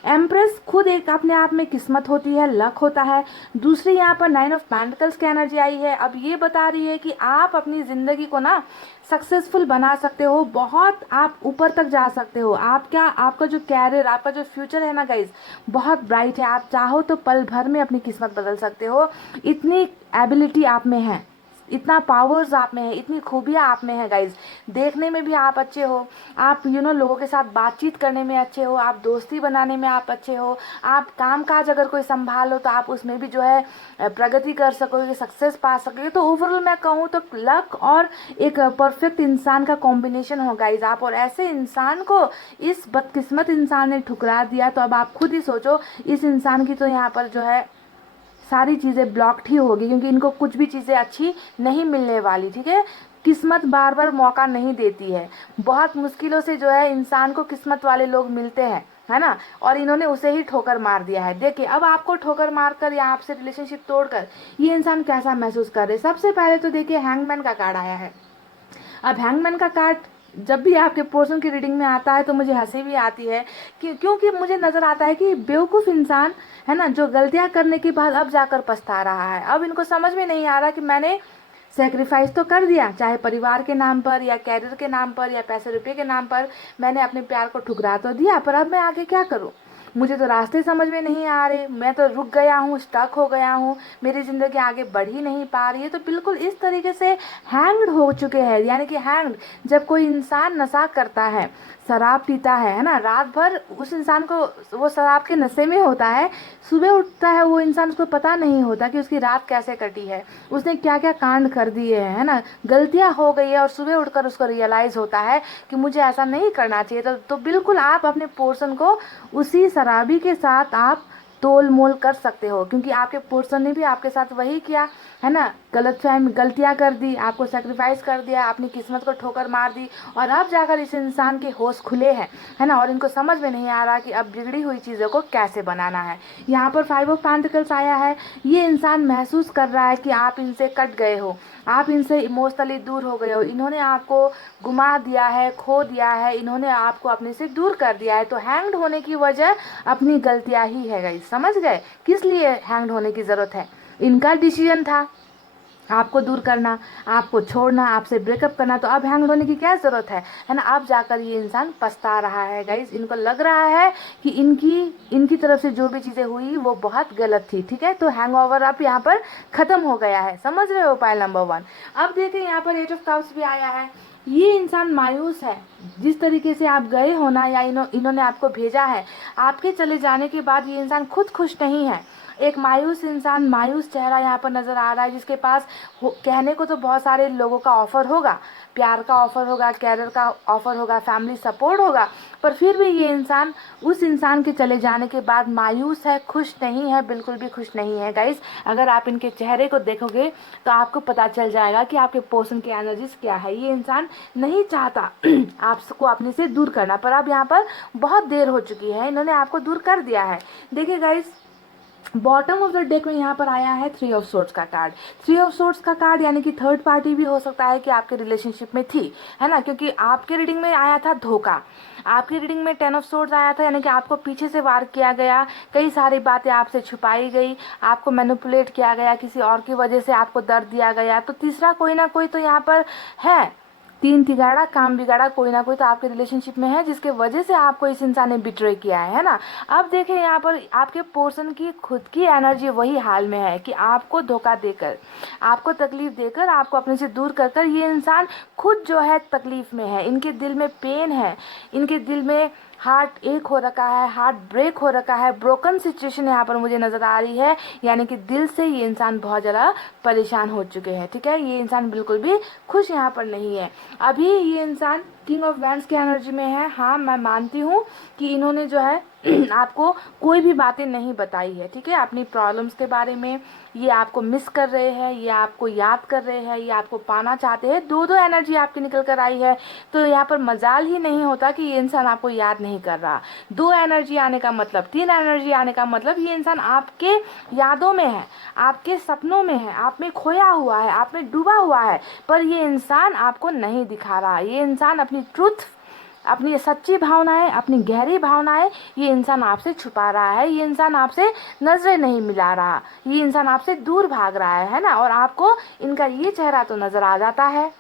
एम्प्रेस खुद एक अपने आप में किस्मत होती है, लक होता है। दूसरी यहाँ पर 9 ऑफ पेंटिकल्स की एनर्जी आई है। अब ये बता रही है कि आप अपनी जिंदगी को ना सक्सेसफुल बना सकते हो, बहुत आप ऊपर तक जा सकते हो। आपका जो कैरियर, आपका जो फ्यूचर है ना गाइज, बहुत ब्राइट है। आप चाहो तो पल भर में अपनी किस्मत बदल सकते हो। इतनी एबिलिटी आप में है, इतना पावर्स आप में है, इतनी खूबियाँ आप में है गाइज। देखने में भी आप अच्छे हो, आप लोगों के साथ बातचीत करने में अच्छे हो, आप दोस्ती बनाने में आप अच्छे हो, आप काम काज अगर कोई संभालो तो आप उसमें भी जो है प्रगति कर सकोगे, सक्सेस पा सकोगे। तो ओवरऑल मैं कहूँ तो लक और एक परफेक्ट इंसान का कॉम्बिनेशन हो गाइज आप। और ऐसे इंसान को इस बदकिस्मत इंसान ने ठुकरा दिया। तो अब आप खुद ही सोचो, इस इंसान की तो यहाँ पर जो है सारी चीज़ें ब्लॉक्ड ही होगी, क्योंकि इनको कुछ भी चीज़ें अच्छी नहीं मिलने वाली, ठीक है। किस्मत बार बार मौका नहीं देती है, बहुत मुश्किलों से जो है इंसान को किस्मत वाले लोग मिलते हैं, है ना। और इन्होंने उसे ही ठोकर मार दिया है। देखिए अब आपको ठोकर मारकर या आपसे रिलेशनशिप तोड़कर ये इंसान कैसा महसूस कर रहे हैं। सबसे पहले तो देखिए हैंगमैन का कार्ड आया है। अब हैंगमैन का कार्ड जब भी आपके पर्सन की रीडिंग में आता है तो मुझे हंसी भी आती है, क्योंकि मुझे नजर आता है कि बेवकूफ़ इंसान है ना, जो गलतियां करने के बाद अब जाकर पछता रहा है। अब इनको समझ में नहीं आ रहा कि मैंने सेक्रीफाइस तो कर दिया, चाहे परिवार के नाम पर या कैरियर के नाम पर या पैसे रुपए के नाम पर, मैंने अपने प्यार को ठुकरा तो दिया, पर अब मैं आगे क्या करूं? मुझे तो रास्ते समझ में नहीं आ रहे, मैं तो रुक गया हूँ, स्टक हो गया हूँ, मेरी ज़िंदगी आगे बढ़ ही नहीं पा रही है। तो बिल्कुल इस तरीके से हैंग्ड हो चुके हैं। यानी कि हैंग्ड, जब कोई इंसान नशा करता है, शराब पीता है ना, रात भर उस इंसान को वो शराब के नशे में होता है, सुबह उठता है वो इंसान, उसको पता नहीं होता कि उसकी रात कैसे कटी है, उसने क्या क्या कांड कर दिए हैं, है ना, गलतियां हो गई है, और सुबह उठकर उसको रियलाइज होता है कि मुझे ऐसा नहीं करना चाहिए। तो बिल्कुल आप अपने पोर्शन को उसी शराबी के साथ आप तोल मोल कर सकते हो, क्योंकि आपके पर्सन ने भी आपके साथ वही किया, है ना, गलतियां कर दी, आपको सेक्रीफाइस कर दिया, अपनी किस्मत को ठोकर मार दी, और अब जाकर इस इंसान के होश खुले हैं, है ना, और इनको समझ में नहीं आ रहा कि अब बिगड़ी हुई चीज़ों को कैसे बनाना है। यहाँ पर 5 ऑफ पेंटिकल्स आया है। ये इंसान महसूस कर रहा है कि आप इनसे कट गए हो, आप इनसे इमोशनली दूर हो गए हो, इन्होंने आपको गुमा दिया है, खो दिया है, इन्होंने आपको अपने से दूर कर दिया है। तो हैंग्ड होने की वजह अपनी गलतियां ही है गाइस, समझ गए किस लिए हैंग्ड होने की ज़रूरत है? इनका डिसीजन था आपको दूर करना, आपको छोड़ना, आपसे ब्रेकअप करना, तो अब हैंग होने की क्या ज़रूरत है ना। अब जाकर ये इंसान पछता रहा है गाइस। इनको लग रहा है कि इनकी तरफ से जो भी चीज़ें हुई वो बहुत गलत थी, ठीक है। तो हैंगओवर अब यहाँ पर ख़त्म हो गया है, समझ रहे हो, उपाय नंबर 1। अब देखें यहाँ पर 8 ऑफ कप्स भी आया है। ये इंसान मायूस है, जिस तरीके से आप गए हो ना, या इन्होंने आपको भेजा है, आपके चले जाने के बाद ये इंसान खुद खुश नहीं है। एक मायूस इंसान, मायूस चेहरा यहाँ पर नज़र आ रहा है, जिसके पास कहने को तो बहुत सारे लोगों का ऑफ़र होगा, प्यार का ऑफ़र होगा, कैरियर का ऑफ़र होगा, फैमिली सपोर्ट होगा, पर फिर भी ये इंसान उस इंसान के चले जाने के बाद मायूस है, खुश नहीं है, बिल्कुल भी खुश नहीं है गाइस। अगर आप इनके चेहरे को देखोगे तो आपको पता चल जाएगा कि आपके पर्सन की एनर्जीज क्या है। ये इंसान नहीं चाहता आपको अपने से दूर करना, पर अब यहाँ पर बहुत देर हो चुकी है, इन्होंने आपको दूर कर दिया है। देखिए guys, bottom of the deck में यहाँ पर आया है 3 ऑफ सोर्ड्स का कार्ड। 3 ऑफ सोर्ड्स का कार्ड यानी कि थर्ड पार्टी भी हो सकता है कि आपके रिलेशनशिप में थी, है ना, क्योंकि आपके रीडिंग में आया था धोखा, आपकी रीडिंग में 10 ऑफ सोर्ड्स आया था, यानी कि आपको पीछे से वार किया गया, कई सारी बातें आपसे छुपाई गई, आपको मैनिपुलेट किया गया, किसी और की वजह से आपको दर्द दिया गया। तो तीसरा कोई ना कोई तो यहाँ पर है, 3 तिगाड़ा काम बिगाड़ा, कोई ना कोई तो आपके रिलेशनशिप में है जिसके वजह से आपको इस इंसान ने बिट्रे किया है ना। अब देखें यहाँ पर आपके पर्सन की खुद की एनर्जी वही हाल में है कि आपको धोखा देकर, आपको तकलीफ देकर, आपको अपने से दूर कर कर ये इंसान खुद जो है तकलीफ में है, इनके दिल में पेन है, इनके दिल में हार्ट एक हो रखा है, हार्ट ब्रेक हो रखा है, ब्रोकन सिचुएशन यहाँ पर मुझे नज़र आ रही है, यानी कि दिल से ये इंसान बहुत ज़्यादा परेशान हो चुके हैं। ठीक है, ये इंसान बिल्कुल भी खुश यहाँ पर नहीं है। अभी ये इंसान किंग ऑफ वैंड्स की एनर्जी में है। हाँ, मैं मानती हूँ कि इन्होंने जो है आपको कोई भी बातें नहीं बताई है, ठीक है, अपनी प्रॉब्लम्स के बारे में। ये आपको मिस कर रहे हैं, ये आपको याद कर रहे हैं, ये आपको पाना चाहते हैं। दो एनर्जी आपकी निकल कर आई है, तो यहाँ पर मजाल ही नहीं होता कि ये इंसान आपको याद नहीं कर रहा। 2 एनर्जी आने का मतलब, 3 एनर्जी आने का मतलब ये इंसान आपके यादों में है, आपके सपनों में है, आप में खोया हुआ है, आप में डूबा हुआ है, पर ये इंसान आपको नहीं दिखा रहा। ये इंसान अपनी ट्रुथ, अपनी सच्ची भावनाएं, अपनी गहरी भावनाएं ये इंसान आपसे छुपा रहा है। ये इंसान आपसे नजरें नहीं मिला रहा, ये इंसान आपसे दूर भाग रहा है ना। और आपको इनका ये चेहरा तो नजर आ जाता है,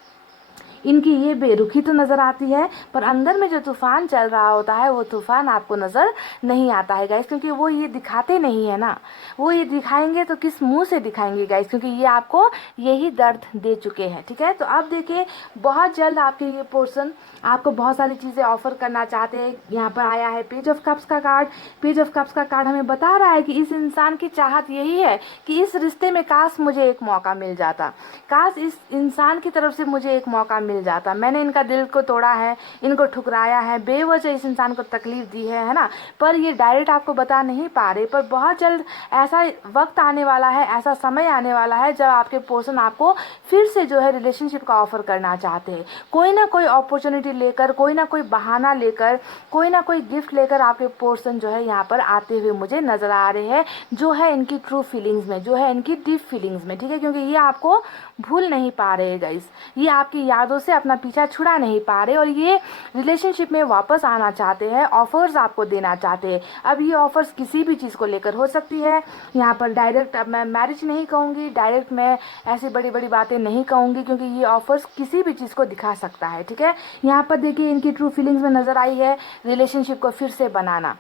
इनकी ये बेरुखी तो नज़र आती है, पर अंदर में जो तूफान चल रहा होता है वो तूफान आपको नज़र नहीं आता है गाइस, क्योंकि वो ये दिखाते नहीं है ना। वो ये दिखाएंगे तो किस मुंह से दिखाएंगे गाइस, क्योंकि ये आपको यही दर्द दे चुके हैं। ठीक है, तो अब देखिए, बहुत जल्द आपके ये पर्सन आपको बहुत सारी चीज़ें ऑफर करना चाहते हैं। यहाँ पर आया है पेज ऑफ कप्स का कार्ड। पेज ऑफ कप्स का कार्ड हमें बता रहा है कि इस इंसान की चाहत यही है कि इस रिश्ते में काश मुझे एक मौका मिल जाता, काश इस इंसान की तरफ से मुझे एक मौका मिल जाता। मैंने इनका दिल को तोड़ा है, इनको ठुकराया है, बेवजह इस इंसान को तकलीफ दी है ना। पर ये डायरेक्ट आपको बता नहीं पा रहे, पर बहुत जल्द ऐसा वक्त आने वाला है, ऐसा समय आने वाला है जब आपके पर्सन आपको फिर से जो है रिलेशनशिप का ऑफर करना चाहते हैं। कोई ना कोई अपॉर्चुनिटी लेकर, कोई ना कोई बहाना लेकर, कोई ना कोई गिफ्ट लेकर आपके पर्सन जो है यहाँ पर आते हुए मुझे नजर आ रहे हैं, जो है इनकी ट्रू फीलिंग्स में, जो है इनकी डीप फीलिंग्स में। ठीक है, क्योंकि ये आपको भूल नहीं पा रहे गाइस, ये आपकी यादों से अपना पीछा छुड़ा नहीं पा रहे, और ये रिलेशनशिप में वापस आना चाहते हैं, ऑफर्स आपको देना चाहते हैं। अब ये ऑफर्स किसी भी चीज़ को लेकर हो सकती है। यहाँ पर डायरेक्ट, अब मैं मैरिज नहीं कहूँगी, डायरेक्ट मैं ऐसी बड़ी बड़ी बातें नहीं कहूँगी, क्योंकि ये ऑफर्स किसी भी चीज़ को दिखा सकता है। ठीक है, यहाँ पर देखिए इनकी ट्रू फीलिंग्स में नज़र आई है रिलेशनशिप को फिर से बनाना।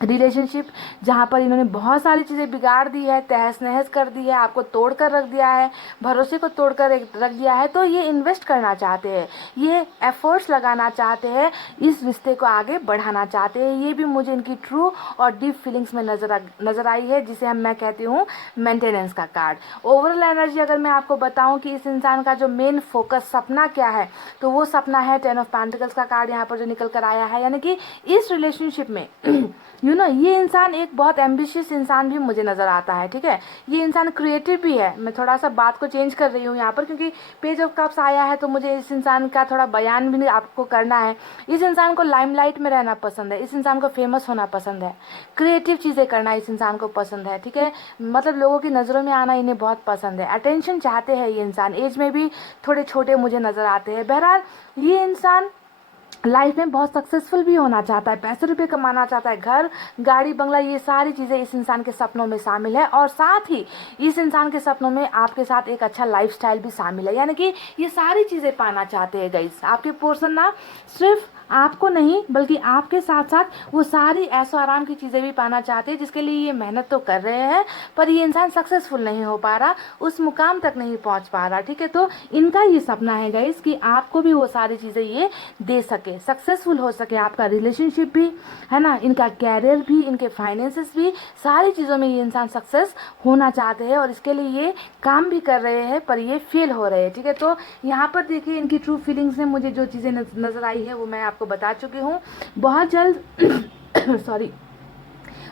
रिलेशनशिप जहाँ पर इन्होंने बहुत सारी चीज़ें बिगाड़ दी है, तहस नहस कर दी है, आपको तोड़ कर रख दिया है, भरोसे को तोड़ कर रख दिया है, तो ये इन्वेस्ट करना चाहते हैं, ये एफर्ट्स लगाना चाहते हैं, इस रिश्ते को आगे बढ़ाना चाहते हैं। ये भी मुझे इनकी ट्रू और डीप फीलिंग्स में नज़र आई है, जिसे मैं कहती हूँ मेंटेनेंस का कार्ड। ओवरऑल एनर्जी अगर मैं आपको बताऊँ कि इस इंसान का जो मेन फोकस सपना क्या है, तो वो सपना है 10 ऑफ पेंटिकल्स का कार्ड यहाँ पर जो निकल कर आया है, यानी कि इस रिलेशनशिप में ये इंसान एक बहुत एम्बिशियस इंसान भी मुझे नज़र आता है। ठीक है, ये इंसान क्रिएटिव भी है। मैं थोड़ा सा बात को चेंज कर रही हूँ यहाँ पर, क्योंकि पेज ऑफ कप्स आया है तो मुझे इस इंसान का थोड़ा बयान भी आपको करना है। इस इंसान को लाइमलाइट में रहना पसंद है, इस इंसान को फेमस होना पसंद है, क्रिएटिव चीज़ें करना इस इंसान को पसंद है। ठीक है, मतलब लोगों की नज़रों में आना इन्हें बहुत पसंद है, अटेंशन चाहते हैं ये इंसान। एज में भी थोड़े छोटे मुझे नज़र आते हैं। बहरहाल ये इंसान लाइफ में बहुत सक्सेसफुल भी होना चाहता है, पैसे रुपए कमाना चाहता है, घर गाड़ी बंगला, ये सारी चीज़ें इस इंसान के सपनों में शामिल है। और साथ ही इस इंसान के सपनों में आपके साथ एक अच्छा लाइफस्टाइल भी शामिल है, यानी कि ये सारी चीज़ें पाना चाहते हैं गाइस। आपके पर्सन ना सिर्फ आपको नहीं बल्कि आपके साथ साथ वो सारी ऐशो आराम की चीज़ें भी पाना चाहते हैं जिसके लिए ये मेहनत तो कर रहे हैं, पर ये इंसान सक्सेसफुल नहीं हो पा रहा, उस मुकाम तक नहीं पहुंच पा रहा। ठीक है, तो इनका ये सपना है गाइस कि आपको भी वो सारी चीज़ें ये दे सके, सक्सेसफुल हो सके, आपका रिलेशनशिप भी है ना, इनका कैरियर भी, इनके फाइनेंसेस भी, सारी चीज़ों में ये इंसान सक्सेस होना चाहते हैं और इसके लिए ये काम भी कर रहे हैं, पर ये फेल हो रहे हैं। ठीक है, तो यहाँ पर देखिए इनकी ट्रू फीलिंग्स में मुझे जो चीज़ें नज़र आई है वो मैं आपको बता चुकी हूँ। बहुत जल्द सॉरी,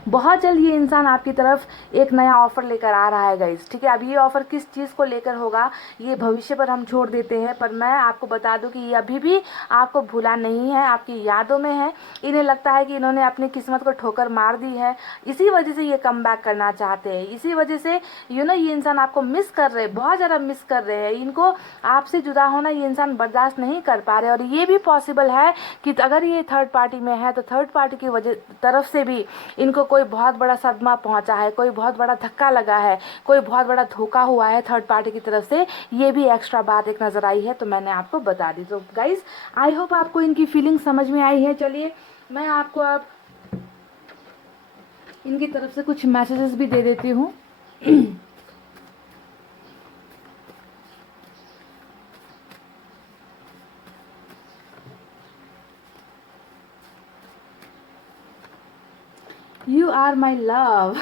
बहुत जल्द ये इंसान आपकी तरफ एक नया ऑफर लेकर आ रहा है गाइस। ठीक है, अब ये ऑफर किस चीज़ को लेकर होगा ये भविष्य पर हम छोड़ देते हैं, पर मैं आपको बता दूं कि ये अभी भी आपको भूला नहीं है, आपकी यादों में है। इन्हें लगता है कि इन्होंने अपनी किस्मत को ठोकर मार दी है, इसी वजह से ये कम बैक करना चाहते हैं, इसी वजह से ये इंसान आपको मिस कर रहे हैं, बहुत ज़्यादा मिस कर रहे हैं। इनको आपसे जुदा होना ये इंसान बर्दाश्त नहीं कर पा रहे, और ये भी पॉसिबल है कि अगर ये थर्ड पार्टी में है तो थर्ड पार्टी की वजह तरफ से भी इनको कोई बहुत बड़ा सदमा पहुंचा है, कोई बहुत बड़ा धक्का लगा है, कोई बहुत बड़ा धोखा हुआ है थर्ड पार्टी की तरफ से। ये भी एक्स्ट्रा बात एक नज़र आई है, तो मैंने आपको बता दी। तो गाइज आई होप आपको इनकी फीलिंग समझ में आई है। चलिए मैं आपको अब इनकी तरफ से कुछ मैसेजेस भी दे देती हूँ। You are my love.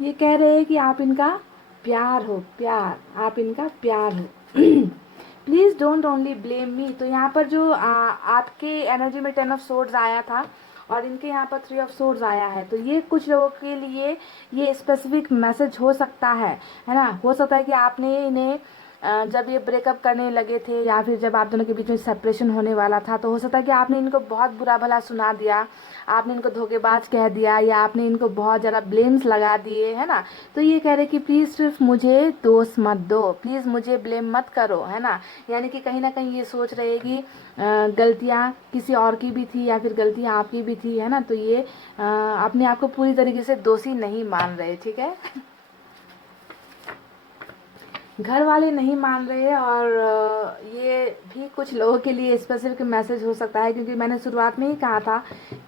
ये कह रहे हैं कि आप इनका प्यार हो, प्यार, आप इनका प्यार हो। Please don't only blame me. तो यहाँ पर जो आपके एनर्जी में 10 ऑफ सोर्ड्स आया था और इनके यहाँ पर 3 ऑफ सोर्ड्स आया है, तो ये कुछ लोगों के लिए ये स्पेसिफिक मैसेज हो सकता है ना। हो सकता है कि आपने इन्हें जब ये ब्रेकअप करने लगे थे या फिर जब आप दोनों के बीच में सेपरेशन होने वाला था, तो हो सकता है कि आपने इनको बहुत बुरा भला सुना दिया, आपने इनको धोखेबाज कह दिया, या आपने इनको बहुत ज़्यादा ब्लेम्स लगा दिए, है ना। तो ये कह रहे कि प्लीज़ सिर्फ मुझे दोष मत दो, प्लीज़ मुझे ब्लेम मत करो, है ना। यानी कि कहीं ना कहीं ये सोच रहे कि गलतियाँ किसी और की भी थी या फिर गलतियाँ आपकी भी थी, है ना। तो ये अपने आप को पूरी तरीके से दोषी नहीं मान रहे। ठीक है, घर वाले नहीं मान रहे हैं, और ये भी कुछ लोगों के लिए स्पेसिफिक मैसेज हो सकता है, क्योंकि मैंने शुरुआत में ही कहा था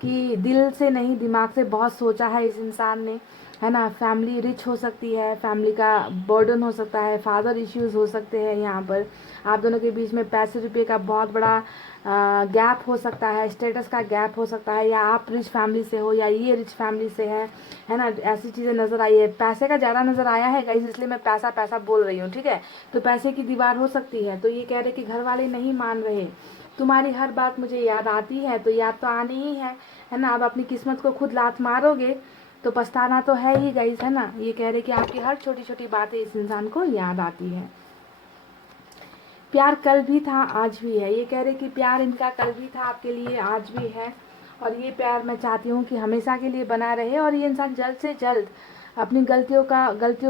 कि दिल से नहीं दिमाग से बहुत सोचा है इस इंसान ने, है ना। फैमिली रिच हो सकती है, फैमिली का बर्डन हो सकता है, फादर इश्यूज हो सकते हैं, यहाँ पर आप दोनों के बीच में पैसे रुपये का बहुत बड़ा गैप हो सकता है, स्टेटस का गैप हो सकता है, या आप रिच फैमिली से हो या ये रिच फैमिली से है ना। ऐसी चीज़ें नज़र आई है, पैसे का ज़्यादा नज़र आया है गाइस, इसलिए मैं पैसा पैसा बोल रही हूँ। ठीक है, तो पैसे की दीवार हो सकती है। तो ये कह रहे कि घर वाले नहीं मान रहे, तुम्हारी हर बात मुझे याद आती है, तो याद तो आनी ही है ना। अब अपनी किस्मत को खुद लात मारोगे तो पछताना तो है ही गाइस, है ना। ये कह रहे कि आपकी हर छोटी छोटी बातें इस इंसान को याद आती है। प्यार कल भी था आज भी है, ये कह रहे कि प्यार इनका कल भी था आपके लिए, आज भी है, और ये प्यार मैं चाहती हूँ कि हमेशा के लिए बना रहे। और ये इंसान जल्द से जल्द अपनी गलतियों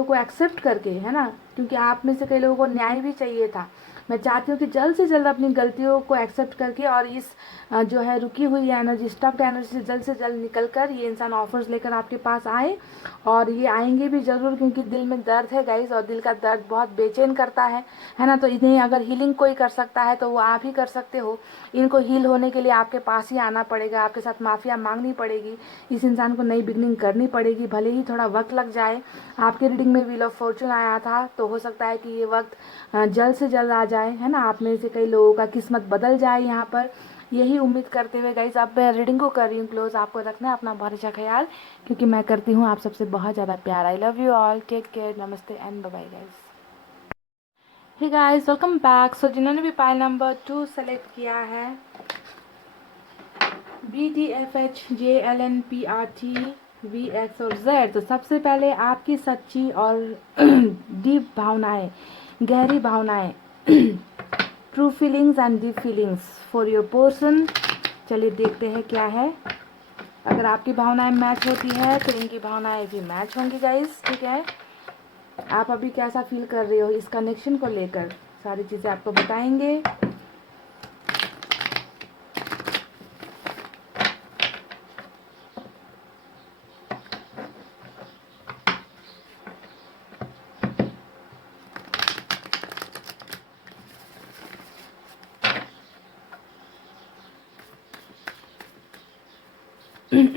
को एक्सेप्ट करके, है ना, क्योंकि आप में से कई लोगों को न्याय भी चाहिए था। मैं चाहती हूँ कि जल्द से जल्द अपनी गलतियों को एक्सेप्ट करके और इस जो है रुकी हुई एनर्जी, स्टक्ड एनर्जी से जल्द निकल कर ये इंसान ऑफर्स लेकर आपके पास आए। और ये आएंगे भी ज़रूर, क्योंकि दिल में दर्द है गाइस, और दिल का दर्द बहुत बेचैन करता है ना। तो इन्हें अगर हीलिंग कोई कर सकता है तो वो आप ही कर सकते हो। इनको हील होने के लिए आपके पास ही आना पड़ेगा, आपके साथ माफिया मांगनी पड़ेगी, इस इंसान को नई बिगनिंग करनी पड़ेगी, भले ही थोड़ा वक्त लग जाए। आपके रीडिंग में व्हील ऑफ फॉर्चून आया था, तो हो सकता है कि ये वक्त जल्द से जल्द आ जाए, है ना। आप में से कई लोगों का किस्मत बदल जाए यहाँ पर, यही उम्मीद करते हुए गाइस अब मैं रीडिंग को कर रही हूँ क्लोज। आपको रखना है अपना बहुत अच्छा ख्याल, क्योंकि मैं करती हूँ आप सबसे बहुत ज़्यादा प्यार। I love you all, take care, नमस्ते and bye bye guys. Hey guys, welcome back. So जिन्होंने भी पाइल नंबर 2 सेलेक्ट किया है, BTFHJLNPRTVX और Z, तो सबसे पहले आपकी सच्ची और डीप भावनाएं, गहरी भावनाएं, true feelings and deep feelings for your person. चलिए देखते हैं क्या है। अगर आपकी भावनाएं मैच होती है तो इनकी भावनाएं भी मैच होंगी गाइस। ठीक है, आप अभी कैसा फील कर रहे हो इस कनेक्शन को लेकर, सारी चीज़ें आपको बताएंगे। संभाला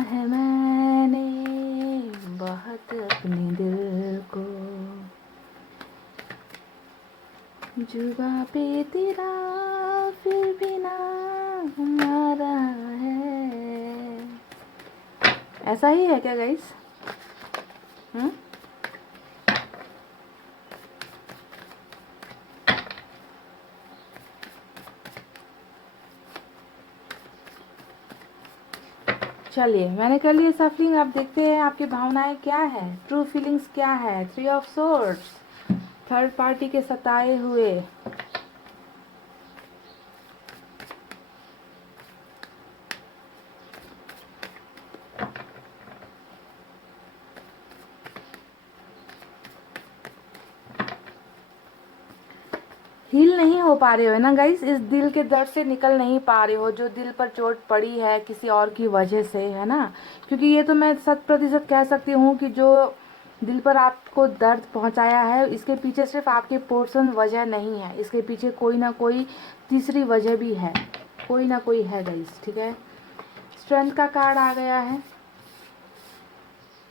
है मैंने बहुत अपने दिल को, जुबां पे तेरा फिर भी नाम आ रहा है। ऐसा ही है क्या गाइस? चलिए, मैंने कर लिया सफलिंग। अब देखते हैं आपकी भावनाएं क्या है, ट्रू फीलिंग्स क्या है। 3 ऑफ सोर्ड्स, थर्ड पार्टी के सताए हुए। हील नहीं हो पा रहे हो ना गाइस, इस दिल के दर्द से निकल नहीं पा रहे हो, जो दिल पर चोट पड़ी है किसी और की वजह से, है ना। क्योंकि ये तो मैं 100% कह सकती हूँ कि जो दिल पर आपको दर्द पहुंचाया है, इसके पीछे सिर्फ आपके पर्सन वजह नहीं है, इसके पीछे कोई ना कोई तीसरी वजह भी है, कोई ना कोई है गाइस, ठीक है। स्ट्रेंथ का कार्ड आ गया है।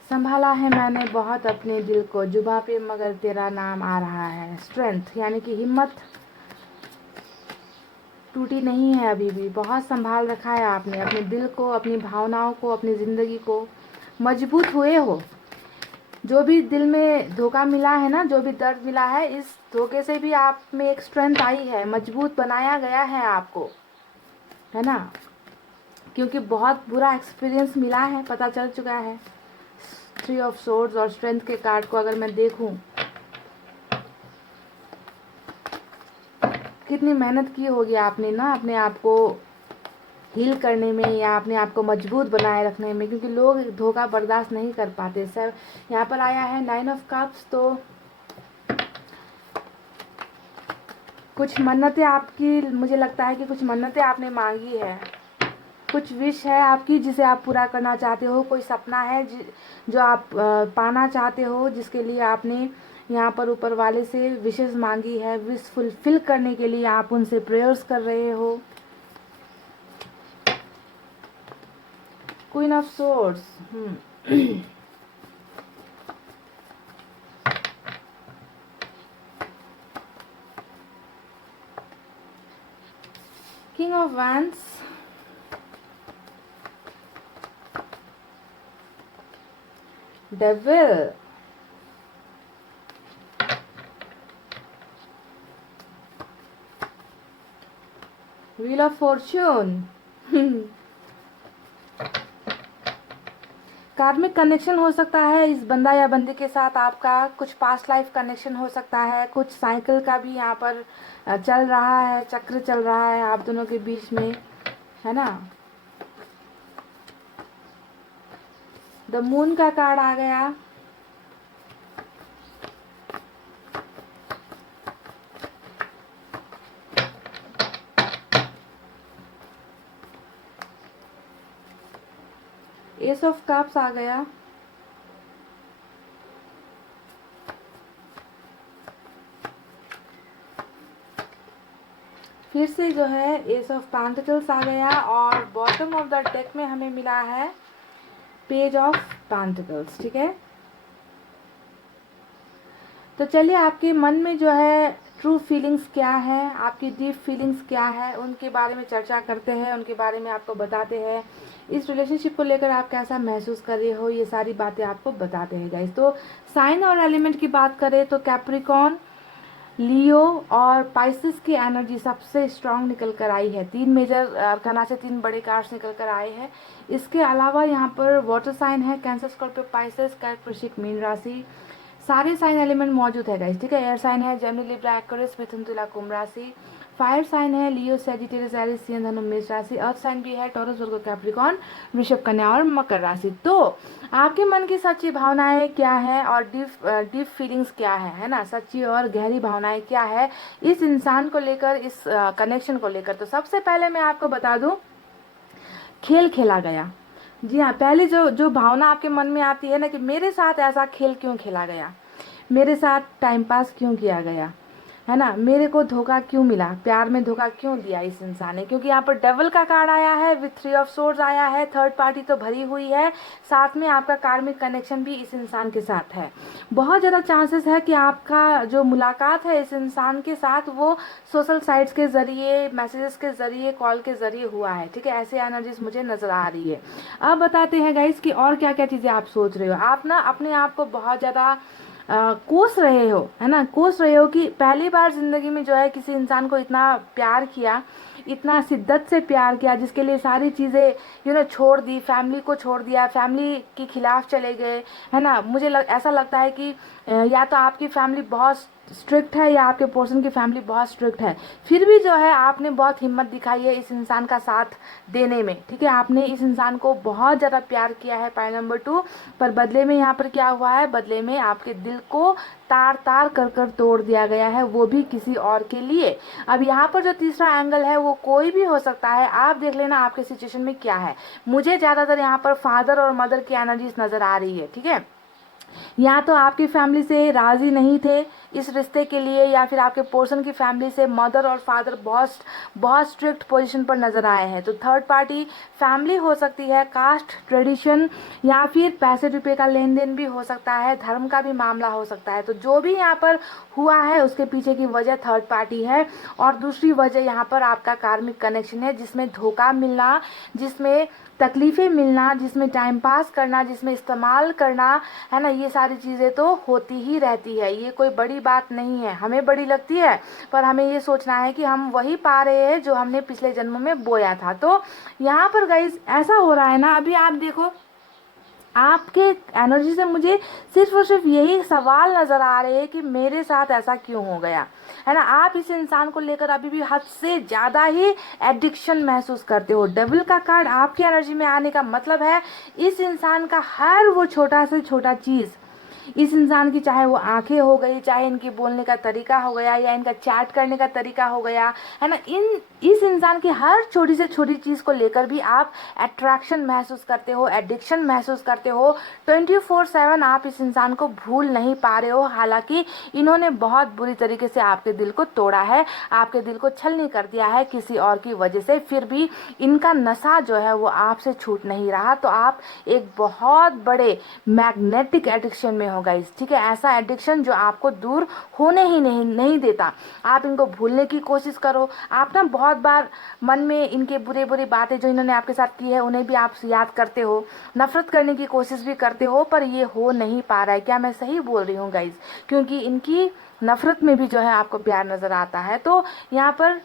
संभाला है मैंने बहुत अपने दिल को, जुबां पे मगर तेरा नाम आ रहा है। स्ट्रेंथ यानी कि हिम्मत टूटी नहीं है अभी भी, बहुत संभाल रखा है आपने अपने दिल को, अपनी भावनाओं को, अपनी ज़िंदगी को। मजबूत हुए हो। जो भी दिल में धोखा मिला है ना, जो भी दर्द मिला है, इस धोखे से भी आप में एक स्ट्रेंथ आई है, मजबूत बनाया गया है आपको, है ना। क्योंकि बहुत बुरा एक्सपीरियंस मिला है, पता चल चुका है। 3 ऑफ सोर्ड्स और स्ट्रेंथ के कार्ड को अगर मैं देखूं, कितनी मेहनत की होगी आपने ना अपने आप को हील करने में, या अपने आप को मजबूत बनाए रखने में, क्योंकि लोग धोखा बर्दाश्त नहीं कर पाते। सर यहाँ पर आया है 9 ऑफ कप्स, तो कुछ मन्नतें आपकी, मुझे लगता है कि कुछ मन्नतें आपने मांगी है, कुछ विश है आपकी जिसे आप पूरा करना चाहते हो, कोई सपना है जो आप पाना चाहते हो, जिसके लिए आपने यहाँ पर ऊपर वाले से विशेष मांगी है। विश फुलफिल करने के लिए आप उनसे प्रेयर्स कर रहे हो। Queen of swords, king of wands, devil, wheel of Fortune. Karmic connection हो सकता है इस बंदा या बंदी के साथ आपका, कुछ पास्ट लाइफ कनेक्शन हो सकता है, कुछ साइकिल का भी यहाँ पर चल रहा है, चक्र चल रहा है आप दोनों के बीच में, है ना। द मून का कार्ड आ गया। एस ऑफ कप्स आ गया। फिर से जो है एस ऑफ पेंटिकल्स आ गया, और बॉटम ऑफ द डेक में हमें मिला है पेज ऑफ पेंटिकल्स, ठीक है। तो चलिए, आपके मन में जो है ट्रू फीलिंग्स क्या है, आपकी डीप फीलिंग्स क्या है, उनके बारे में चर्चा करते हैं, उनके बारे में आपको बताते हैं। इस रिलेशनशिप को लेकर आप कैसा महसूस कर रहे हो, ये सारी बातें आपको बताते हैं गाइस। तो साइन और एलिमेंट की बात करें तो कैप्रिकॉर्न, लियो और पाइसेस की एनर्जी सबसे स्ट्रांग निकल कर आई है। 3 मेजर अरकाना से 3 बड़े कार्ड्स निकल कर आए हैं। इसके अलावा यहाँ पर वाटर साइन है, कैंसर, स्कॉर्पियो, पाइसेस, कैट, वृश्चिक, मीन राशि, सारे साइन एलिमेंट मौजूद है गाइस, ठीक है। एयर साइन है जेमिनी, लिब्रा, एक्वेरियस, मिथुन, तुला, कुंभ राशि। फायर साइन है लियो, सैजिटेरियस, एरिस, सिंह, धनु, मेष राशि। अर्थ साइन भी है टॉरस, वर्गो, कैप्रिकॉर्न, वृषभ, कन्या और मकर राशि। तो आपके मन की सच्ची भावनाएं क्या है और डीप फीलिंग्स क्या है ना, सच्ची और गहरी भावनाएं क्या है इस इंसान को लेकर, इस कनेक्शन को लेकर। तो सबसे पहले मैं आपको बता दूं खेल खेला गया। जी हाँ, पहली जो जो भावना आपके मन में आती है ना कि मेरे साथ ऐसा खेल क्यों खेला गया, मेरे साथ टाइम पास क्यों किया गया, है ना, मेरे को धोखा क्यों मिला, प्यार में धोखा क्यों दिया इस इंसान ने। क्योंकि यहाँ पर डेवल का कार्ड आया है, विथ 3 ऑफ सोर्ड्स आया है, थर्ड पार्टी तो भरी हुई है, साथ में आपका कार्मिक कनेक्शन भी इस इंसान के साथ है। बहुत ज़्यादा चांसेस है कि आपका जो मुलाकात है इस इंसान के साथ वो सोशल साइट्स के ज़रिए, मैसेजेस के ज़रिए, कॉल के ज़रिए हुआ है। ठीक है, ऐसे एनर्जीज मुझे नज़र आ रही है। अब बताते हैं गाइस कि और क्या क्या चीज़ें आप सोच रहे हो। आप ना अपने आप को बहुत ज़्यादा कोस रहे हो, है ना, कोस रहे हो कि पहली बार जिंदगी में जो है किसी इंसान को इतना प्यार किया, इतना शिद्दत से प्यार किया, जिसके लिए सारी चीज़ें छोड़ दी, फैमिली को छोड़ दिया, फैमिली के खिलाफ चले गए, है ना। मुझे ऐसा लगता है कि या तो आपकी फैमिली बहुत स्ट्रिक्ट है या आपके पर्सन की फैमिली बहुत स्ट्रिक्ट है, फिर भी जो है आपने बहुत हिम्मत दिखाई है इस इंसान का साथ देने में। ठीक है, आपने इस इंसान को बहुत ज़्यादा प्यार किया है, पाई नंबर 2। पर बदले में यहाँ पर क्या हुआ है, बदले में आपके दिल को तार तार कर कर तोड़ दिया गया है, वो भी किसी और के लिए। अब यहाँ पर जो तीसरा एंगल है वो कोई भी हो सकता है, आप देख लेना आपके सिचुएशन में क्या है। मुझे ज़्यादातर यहाँ पर फादर और मदर की एनर्जीज नज़र आ रही है। ठीक है, या तो आपकी फैमिली से राजी नहीं थे इस रिश्ते के लिए, या फिर आपके पर्सन की फैमिली से मदर और फादर बहुत बहुत स्ट्रिक्ट पोजीशन पर नजर आए हैं। तो थर्ड पार्टी फैमिली हो सकती है, कास्ट, ट्रेडिशन, या फिर पैसे रुपए का लेन देन भी हो सकता है, धर्म का भी मामला हो सकता है। तो जो भी यहाँ पर हुआ है उसके पीछे की वजह थर्ड पार्टी है। और दूसरी वजह यहाँ पर आपका कार्मिक कनेक्शन है, जिसमें धोखा मिलना, जिसमें तकलीफ़ें मिलना, जिसमें टाइम पास करना, जिसमें इस्तेमाल करना, है ना, ये सारी चीज़ें तो होती ही रहती है। ये कोई बड़ी बात नहीं है, हमें बड़ी लगती है, पर हमें ये सोचना है कि हम वही पा रहे हैं जो हमने पिछले जन्म में बोया था। तो यहाँ पर गाइस ऐसा हो रहा है ना, अभी आप देखो आपके एनर्जी से मुझे सिर्फ और सिर्फ यही सवाल नज़र आ रहे हैं कि मेरे साथ ऐसा क्यों हो गया, है ना। आप इस इंसान को लेकर अभी भी हद से ज़्यादा ही एडिक्शन महसूस करते हो। डेविल का कार्ड आपकी एनर्जी में आने का मतलब है इस इंसान का हर वो छोटा से छोटा चीज़, इस इंसान की चाहे वो आंखें हो गई, चाहे इनके बोलने का तरीका हो गया, या इनका चैट करने का तरीका हो गया, है ना, इस इंसान की हर छोटी से छोटी चीज़ को लेकर भी आप अट्रैक्शन महसूस करते हो, एडिक्शन महसूस करते हो। 24/7 आप इस इंसान को भूल नहीं पा रहे हो। हालांकि इन्होंने बहुत बुरी तरीके से आपके दिल को तोड़ा है, आपके दिल को छलनी कर दिया है किसी और की वजह से, फिर भी इनका नशा जो है वो आपसे छूट नहीं रहा। तो आप एक बहुत बड़े मैग्नेटिक एडिक्शन में हो गाइस। ठीक है, ऐसा एडिक्शन जो आपको दूर होने ही नहीं देता। आप इनको भूलने की कोशिश करो। आप ना बहुत बार मन में इनके बुरे बुरे बातें जो इन्होंने आपके साथ की है उन्हें भी आप याद करते हो, नफरत करने की कोशिश भी करते हो, पर ये हो नहीं पा रहा है। क्या मैं सही बोल रही हूँ गाइस? क्योंकि इनकी नफरत में भी जो है आपको प्यार नजर आता है। तो यहाँ पर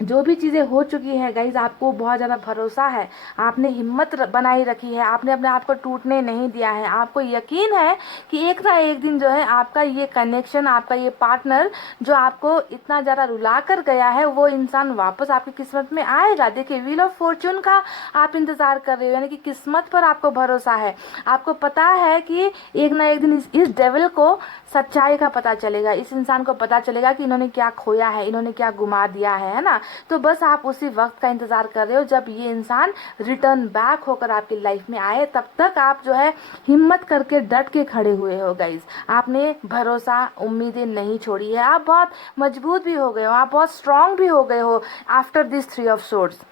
जो भी चीज़ें हो चुकी है गाइज, आपको बहुत ज़्यादा भरोसा है, आपने हिम्मत बनाई रखी है, आपने अपने आप को टूटने नहीं दिया है। आपको यकीन है कि एक ना एक दिन जो है आपका ये कनेक्शन, आपका ये पार्टनर जो आपको इतना ज़्यादा रुला कर गया है, वो इंसान वापस आपकी किस्मत में आएगा। देखिए, व्हील ऑफ फॉर्चून का आप इंतज़ार कर रहे हो, यानी कि किस्मत पर आपको भरोसा है। आपको पता है कि एक ना एक दिन इस डेविल को सच्चाई का पता चलेगा, इस इंसान को पता चलेगा कि इन्होंने क्या खोया है, इन्होंने क्या गुमा दिया है ना। तो बस आप उसी वक्त का इंतजार कर रहे हो जब ये इंसान रिटर्न बैक होकर आपकी लाइफ में आए। तब तक आप जो है हिम्मत करके डट के खड़े हुए हो गाइज। आपने भरोसा, उम्मीदें नहीं छोड़ी है, आप बहुत मजबूत भी हो गए हो, आप बहुत स्ट्रांग भी हो गए हो आफ्टर दिस 3 ऑफ सोर्ड्स।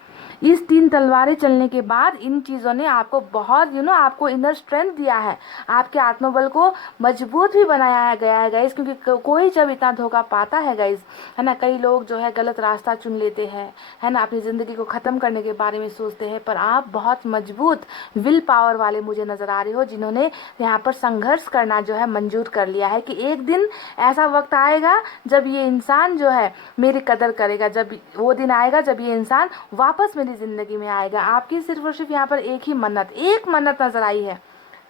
इस 3 तलवारें चलने के बाद इन चीज़ों ने आपको बहुत आपको इनर स्ट्रेंथ दिया है, आपके आत्मबल को मजबूत भी बनाया गया है गाइज। क्योंकि कोई जब इतना धोखा पाता है गाइज, है ना, कई लोग जो है गलत रास्ता चुन लेते हैं, है ना, अपनी ज़िंदगी को ख़त्म करने के बारे में सोचते हैं, पर आप बहुत मजबूत विल पावर वाले मुझे नज़र आ रहे हो, जिन्होंने यहाँ पर संघर्ष करना जो है मंजूर कर लिया है कि एक दिन ऐसा वक्त आएगा जब ये इंसान जो है मेरी कदर करेगा, जब वो दिन आएगा जब ये इंसान वापस मेरी जिंदगी में आएगा। आपकी सिर्फ और सिर्फ यहाँ पर एक मन्नत नजर आई है।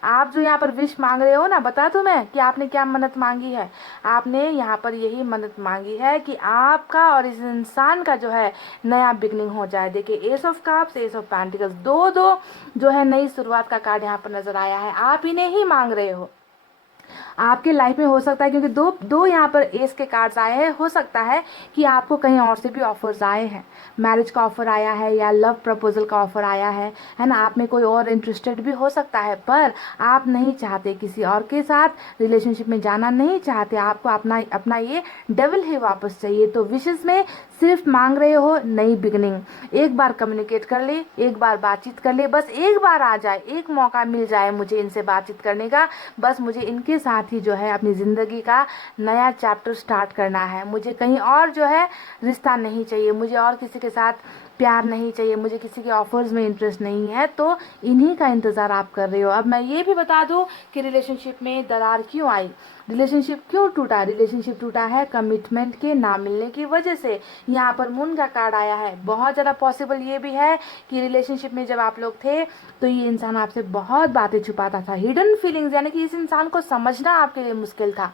आप जो यहाँ पर विश मांग रहे हो ना, बता दूं मैं कि आपने क्या मन्नत मांगी है। आपने यहाँ पर यही मन्नत मांगी है कि आपका और इस इंसान का जो है नया बिगनिंग हो जाए। देखिए, S of cups, S of pentacles, दो जो है नई शुरुआत का कार्ड यहाँ पर नजर आया है। आप इन्हें ही मांग रहे हो। आपके लाइफ में हो सकता है, क्योंकि दो दो यहाँ पर एस के कार्ड्स आए हैं, हो सकता है कि आपको कहीं और से भी ऑफर्स आए हैं, मैरिज का ऑफर आया है या लव प्रपोजल का ऑफर आया है ना, आप में कोई और इंटरेस्टेड भी हो सकता है, पर आप नहीं चाहते किसी और के साथ रिलेशनशिप में जाना, नहीं चाहते, आपको अपना अपना ये डेविल ही वापस चाहिए। तो विशेष में सिर्फ मांग रहे हो नई बिगनिंग, एक बार कम्युनिकेट कर ले, एक बार बातचीत कर ले, बस एक बार आ जाए, एक मौका मिल जाए मुझे इनसे बातचीत करने का, बस मुझे इनके साथ ही जो है अपनी ज़िंदगी का नया चैप्टर स्टार्ट करना है, मुझे कहीं और जो है रिश्ता नहीं चाहिए, मुझे और किसी के साथ प्यार नहीं चाहिए, मुझे किसी के ऑफर्स में इंटरेस्ट नहीं है। तो इन्हीं का इंतज़ार आप कर रहे हो। अब मैं ये भी बता दूं कि रिलेशनशिप में दरार क्यों आई, रिलेशनशिप क्यों टूटा। रिलेशनशिप टूटा है कमिटमेंट के ना मिलने की वजह से। यहाँ पर मून का कार्ड आया है। बहुत ज़्यादा पॉसिबल ये भी है कि रिलेशनशिप में जब आप लोग थे तो ये इंसान आपसे बहुत बातें छुपाता था, हिडन फीलिंग्स, यानी कि इस इंसान को समझना आपके लिए मुश्किल था।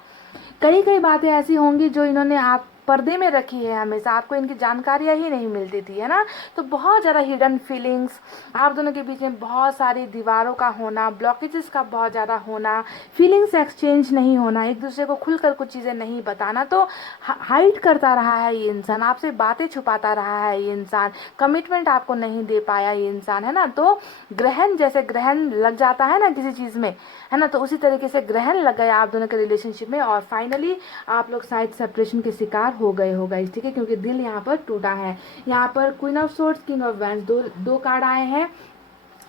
कई कई बातें ऐसी होंगी जो इन्होंने आप पर्दे में रखी है, हमेशा आपको इनकी जानकारियाँ ही नहीं मिलती थी, है ना। तो बहुत ज़्यादा हिडन फीलिंग्स, आप दोनों के बीच में बहुत सारी दीवारों का होना, ब्लॉकेजेस का बहुत ज़्यादा होना, फीलिंग्स एक्सचेंज नहीं होना, एक दूसरे को खुलकर कुछ चीज़ें नहीं बताना। तो हाइड करता रहा है ये इंसान, आपसे बातें छुपाता रहा है ये इंसान, कमिटमेंट आपको नहीं दे पाया ये इंसान, है ना। तो ग्रहण, जैसे ग्रहण लग जाता है ना किसी चीज़ में, है ना, तो उसी तरीके से ग्रहण लग गया आप दोनों के रिलेशनशिप में, और फाइनली आप लोग शायद सेपरेशन के शिकार हो गए हो गाइस, ठीक है, क्योंकि दिल यहाँ पर टूटा है। यहाँ पर queen of swords, king of wands, दो कार्ड आए हैं।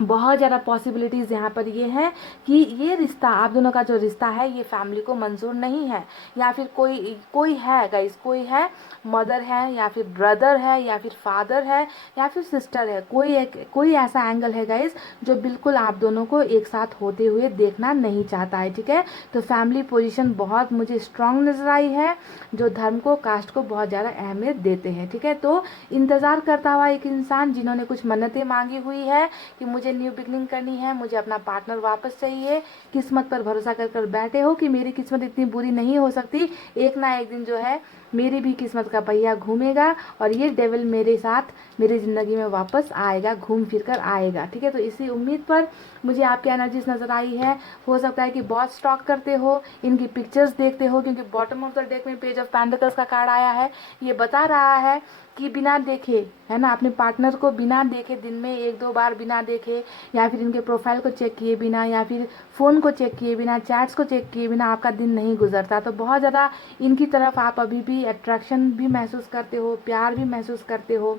बहुत ज़्यादा पॉसिबिलिटीज़ यहाँ पर ये है कि ये रिश्ता, आप दोनों का जो रिश्ता है, ये फैमिली को मंजूर नहीं है, या फिर कोई कोई है गाइस, कोई है, मदर है या फिर ब्रदर है या फिर फादर है या फिर सिस्टर है, कोई ऐसा एंगल है गाइस जो बिल्कुल आप दोनों को एक साथ होते हुए देखना नहीं चाहता है, ठीक है। तो फैमिली पोजीशन बहुत मुझे स्ट्रांग नजर आई है, जो धर्म को, कास्ट को बहुत ज़्यादा अहमियत देते हैं, ठीक है। तो इंतज़ार करता हुआ एक इंसान, जिन्होंने कुछ मन्नतें मांगी हुई है कि मुझे न्यू बिगनिंग करनी है, मुझे अपना पार्टनर वापस चाहिए, किस्मत पर भरोसा कर कर बैठे हो कि मेरी किस्मत इतनी बुरी नहीं हो सकती, एक ना एक दिन जो है मेरी भी किस्मत का पहिया घूमेगा और ये डेविल मेरे साथ मेरी ज़िंदगी में वापस आएगा, घूम फिर कर आएगा, ठीक है। तो इसी उम्मीद पर मुझे आपकी एनर्जीज नज़र आई है। हो सकता है कि बहुत स्टॉक करते हो, इनकी पिक्चर्स देखते हो, क्योंकि बॉटम ऑफ द डेक में पेज ऑफ पेंटिकल्स का कार्ड आया है। ये बता रहा है कि बिना देखे, है ना, अपने पार्टनर को बिना देखे, दिन में एक दो बार बिना देखे, या फिर इनके प्रोफाइल को चेक किए बिना, या फिर फ़ोन को चेक किए बिना, चैट्स को चेक किए बिना आपका दिन नहीं गुजरता। तो बहुत ज़्यादा इनकी तरफ आप अभी भी अट्रैक्शन भी महसूस करते हो, प्यार भी महसूस करते हो,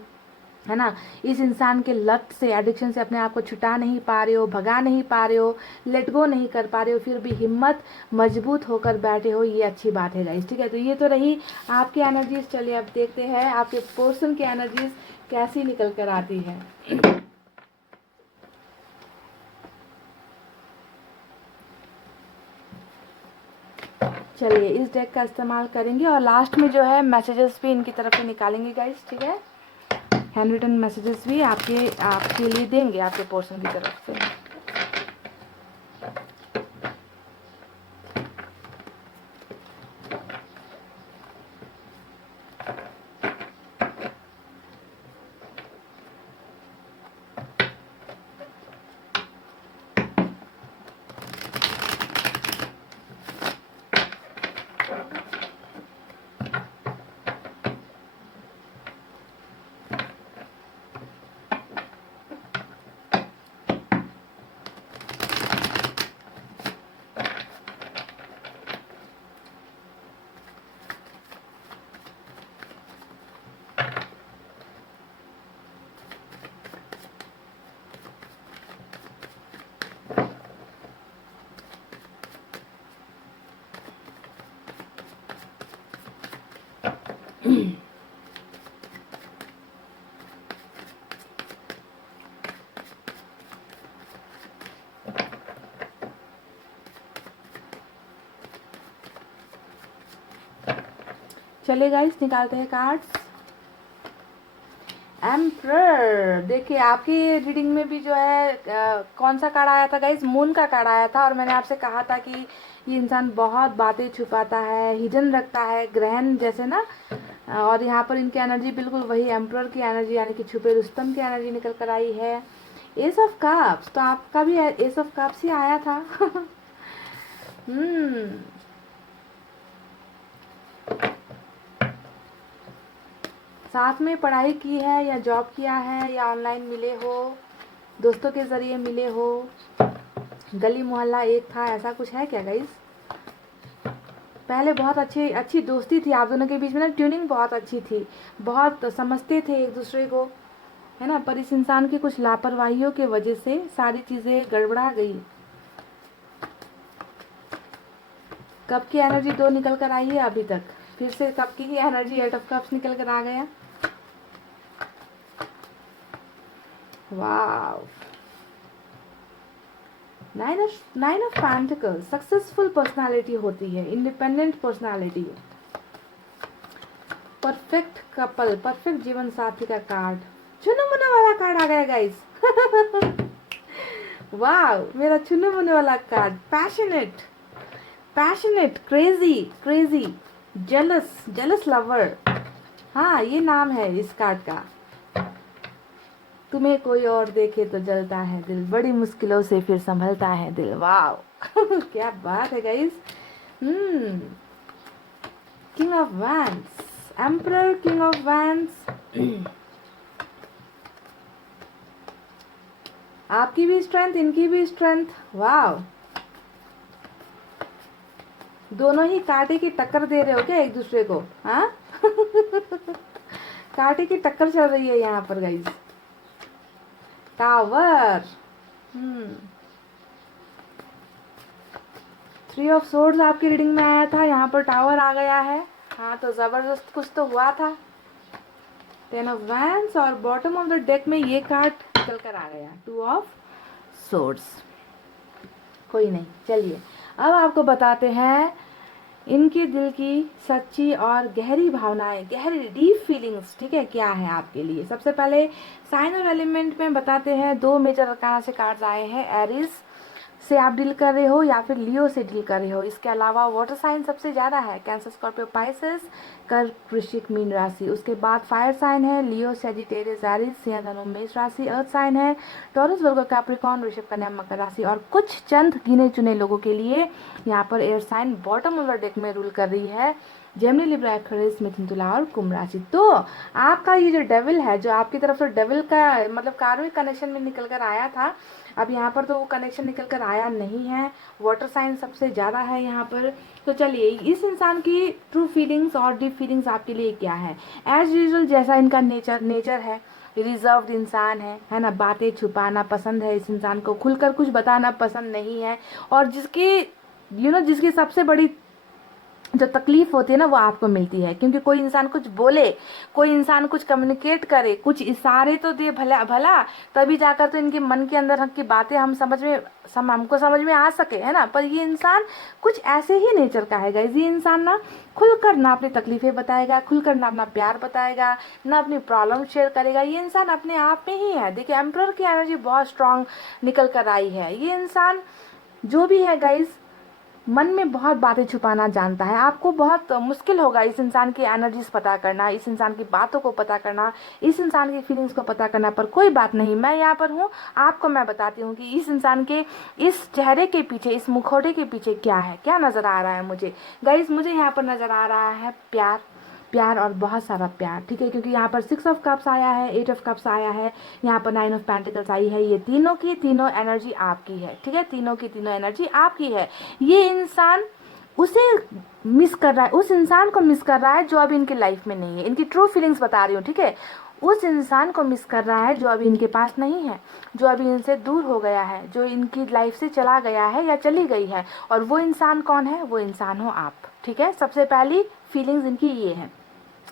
है ना। इस इंसान के लत से, एडिक्शन से अपने आप को छुटा नहीं पा रहे हो, भगा नहीं पा रहे हो, लेट गो नहीं कर पा रहे हो, फिर भी हिम्मत मजबूत होकर बैठे हो, ये अच्छी बात है गाइस, ठीक है। तो ये तो रही आपकी एनर्जीज। चलिए अब देखते हैं आपके पर्सन की एनर्जीज कैसी निकल कर आती है। चलिए इस डेक का इस्तेमाल करेंगे और लास्ट में जो है मैसेजेस भी इनकी तरफ से निकालेंगे गाइस, ठीक है। हैंड रिटन मैसेजेस भी आपके लिए देंगे, आपके पर्सन की तरफ से। चलिए गाइस निकालते हैं कार्ड्स। एम्परर, देखिए आपकी रीडिंग में भी जो है कौन सा कार्ड आया था गाइस, मून का कार्ड आया था। और मैंने आपसे कहा था कि ये इंसान बहुत बातें छुपाता है, हिडन रखता है, ग्रहण जैसे ना। और यहाँ पर इनकी एनर्जी बिल्कुल वही एम्परर की एनर्जी, यानी कि छुपे रुस्तम की एनर्जी निकल कर आई है। एस ऑफ कप्स, तो आपका भी एस ऑफ कप्स ही आया था। साथ में पढ़ाई की है या जॉब किया है या ऑनलाइन मिले हो, दोस्तों के ज़रिए मिले हो, गली मोहल्ला एक था, ऐसा कुछ है क्या गाइस? पहले बहुत अच्छी दोस्ती थी आप दोनों के बीच में ना, ट्यूनिंग बहुत अच्छी थी, बहुत समझते थे एक दूसरे को, है ना। पर इस इंसान की कुछ लापरवाहियों की वजह से सारी चीज़ें गड़बड़ा गई। कब की एनर्जी 2 निकल कर आई है अभी तक, फिर से कब की ही एनर्जी 8 ऑफ कप्स निकल कर आ गया। Wow, nine of pentacles successful personality होती है, independent personality, perfect couple, perfect जीवन साथी का कार्ड, चुनु मुनु वाला कार्ड आ गया गाइस। वाव, मेरा चुनु मुनु वाला card, passionate, crazy, jealous lover. हाँ, ये नाम है इस कार्ड का। तुम्हें कोई और देखे तो जलता है दिल, बड़ी मुश्किलों से फिर संभलता है दिल। वाव, क्या बात है guys. King of wands, emperor, king of wands. आपकी भी स्ट्रेंथ, इनकी भी स्ट्रेंथ। वाव, दोनों ही कांटे की टक्कर दे रहे हो क्या एक दूसरे को? हाँ। कांटे की टक्कर चल रही है यहाँ पर गाइस। टावर, 3 ऑफ सोर्ड्स आपकी रीडिंग में आया था, यहाँ पर टावर आ गया है। हाँ, तो जबरदस्त कुछ तो हुआ था। 10 ऑफ वैंड्स और बॉटम ऑफ द डेक में ये कार्ड निकल कर आ गया, 2 ऑफ सोर्ड्स। कोई नहीं, चलिए अब आपको बताते हैं इनके दिल की सच्ची और गहरी भावनाएं, गहरी डीप फीलिंग्स, ठीक है, क्या है आपके लिए। सबसे पहले साइन और एलिमेंट में बताते हैं, 2 मेजर अरकाना से कार्ड्स आए हैं। एरिस से आप डील कर रहे हो या फिर लियो से डील कर रहे हो। इसके अलावा वाटर साइन सबसे ज़्यादा है, कैंसर, स्कॉर्पियो, पाइसेस, कर्क, वृश्चिक, मीन राशि। उसके बाद फायर साइन है, लियो, सेजिटेरियस, एरिस, सिंह, धनु, मेष राशि। अर्थ साइन है, टॉरस, वर्गो, कैप्रिकॉर्न, वृषभ, कन्या, मकर राशि। और कुछ चंद गिने चुने लोगों के लिए यहाँ पर air sign bottom of the deck में रूल कर रही है, जेमिनी, लिब्रा, एक्वेरियस, मिथुन, तुला और कुंभ राशि। तो आपका ये जो डेविल है, जो आपकी तरफ से डेविल का मतलब कार्मिक कनेक्शन में निकल कर आया था, अब यहाँ पर तो वो कनेक्शन निकल कर आया नहीं है। वाटर साइन सबसे ज़्यादा है यहाँ पर। तो चलिए, इस इंसान की ट्रू फीलिंग्स और डीप फीलिंग्स आपके लिए क्या है। एज यूजुअल जैसा इनका नेचर है, रिजर्व्ड इंसान है ना, बातें छुपाना पसंद है इस इंसान को, खुलकर कुछ बताना पसंद नहीं है। और जिसकी सबसे बड़ी जो तकलीफ होती है ना, वो आपको मिलती है, क्योंकि कोई इंसान कुछ बोले, कोई इंसान कुछ कम्युनिकेट करे, कुछ इशारे तो दे भला तभी जाकर तो इनके मन के अंदर की बातें हमको समझ में आ सके, है ना। पर ये इंसान कुछ ऐसे ही नेचर का है गाइस। ये इंसान ना खुलकर ना अपनी तकलीफें बताएगा, खुलकर ना अपना प्यार बताएगा, ना अपनी प्रॉब्लम शेयर करेगा। ये इंसान अपने आप में ही है। देखिए, एम्परर की एनर्जी बहुत स्ट्रांग निकल कर आई है। ये इंसान जो भी है गाइस, मन में बहुत बातें छुपाना जानता है। आपको बहुत मुश्किल होगा इस इंसान की एनर्जीज पता करना, इस इंसान की बातों को पता करना, इस इंसान की फीलिंग्स को पता करना। पर कोई बात नहीं, मैं यहाँ पर हूँ, आपको मैं बताती हूँ कि इस इंसान के इस चेहरे के पीछे, इस मुखौटे के पीछे क्या है, क्या नज़र आ रहा है मुझे गाइस। मुझे यहाँ पर नज़र आ रहा है प्यार और बहुत सारा प्यार, ठीक है, क्योंकि यहाँ पर 6 ऑफ कप्स आया है, 8 ऑफ कप्स आया है, यहाँ पर 9 ऑफ पेंटिकल्स आई है। ये तीनों की तीनों एनर्जी आपकी है, ठीक है, तीनों की तीनों एनर्जी आपकी है। ये इंसान उसे मिस कर रहा है, उस इंसान को मिस कर रहा है जो अभी इनकी लाइफ में नहीं है। इनकी ट्रू फीलिंग्स बता रही हूँ, ठीक है। उस इंसान को मिस कर रहा है जो अभी इनके पास नहीं है, जो अभी इनसे दूर हो गया है, जो इनकी लाइफ से चला गया है या चली गई है। और वो इंसान कौन है? वो इंसान हो आप, ठीक है। सबसे पहली फीलिंग्स इनकी ये है।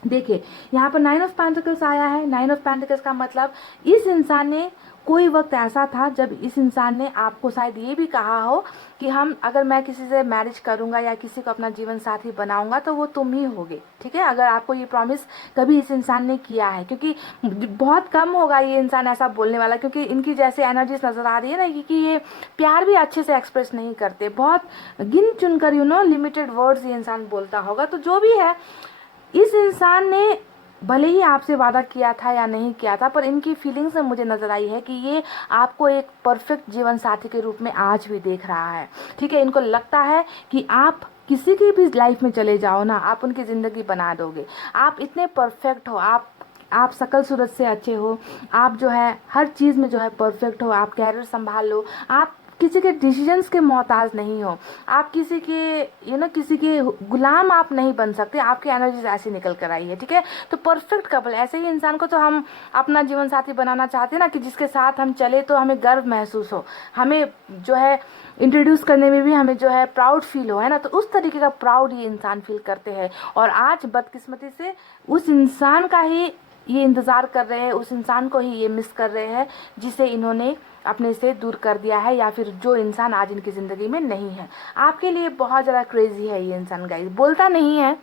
देखिए, यहाँ पर 9 ऑफ पेंटिकल्स आया है। 9 ऑफ पेंटिकल्स का मतलब इस इंसान ने, कोई वक्त ऐसा था जब इस इंसान ने आपको शायद ये भी कहा हो कि अगर मैं किसी से मैरिज करूंगा या किसी को अपना जीवन साथी बनाऊंगा तो वो तुम ही होगे, ठीक है। अगर आपको ये प्रॉमिस कभी इस इंसान ने किया है, क्योंकि बहुत कम होगा ये इंसान ऐसा बोलने वाला, क्योंकि इनकी जैसे एनर्जीज नजर आ रही है ना, क्योंकि ये प्यार भी अच्छे से एक्सप्रेस नहीं करते, बहुत गिन चुन कर लिमिटेड वर्ड्स ये इंसान बोलता होगा। तो जो भी है, इस इंसान ने भले ही आपसे वादा किया था या नहीं किया था, पर इनकी फीलिंग्स में मुझे नज़र आई है कि ये आपको एक परफेक्ट जीवन साथी के रूप में आज भी देख रहा है। ठीक है, इनको लगता है कि आप किसी की भी लाइफ में चले जाओ ना, आप उनकी ज़िंदगी बना दोगे। आप इतने परफेक्ट हो, आप शकल सूरत से अच्छे हो, आप जो है हर चीज़ में जो है परफेक्ट हो, आप कैरियर संभाल लो, आप किसी के डिसीजंस के मोहताज नहीं हो, आप किसी के किसी के गुलाम आप नहीं बन सकते। आपकी एनर्जी ऐसी निकल कर आई है। ठीक है, तो परफेक्ट कपल, ऐसे ही इंसान को तो हम अपना जीवन साथी बनाना चाहते हैं ना, कि जिसके साथ हम चले तो हमें गर्व महसूस हो, हमें जो है इंट्रोड्यूस करने में भी हमें जो है प्राउड फील हो, है ना। तो उस तरीके का प्राउड ये इंसान फील करते हैं, और आज बदकिस्मती से उस इंसान का ही ये इंतज़ार कर रहे हैं, उस इंसान को ही ये मिस कर रहे हैं जिसे इन्होंने अपने से दूर कर दिया है, या फिर जो इंसान आज इनकी ज़िंदगी में नहीं है। आपके लिए बहुत ज़्यादा क्रेजी है ये इंसान गाइस, बोलता नहीं है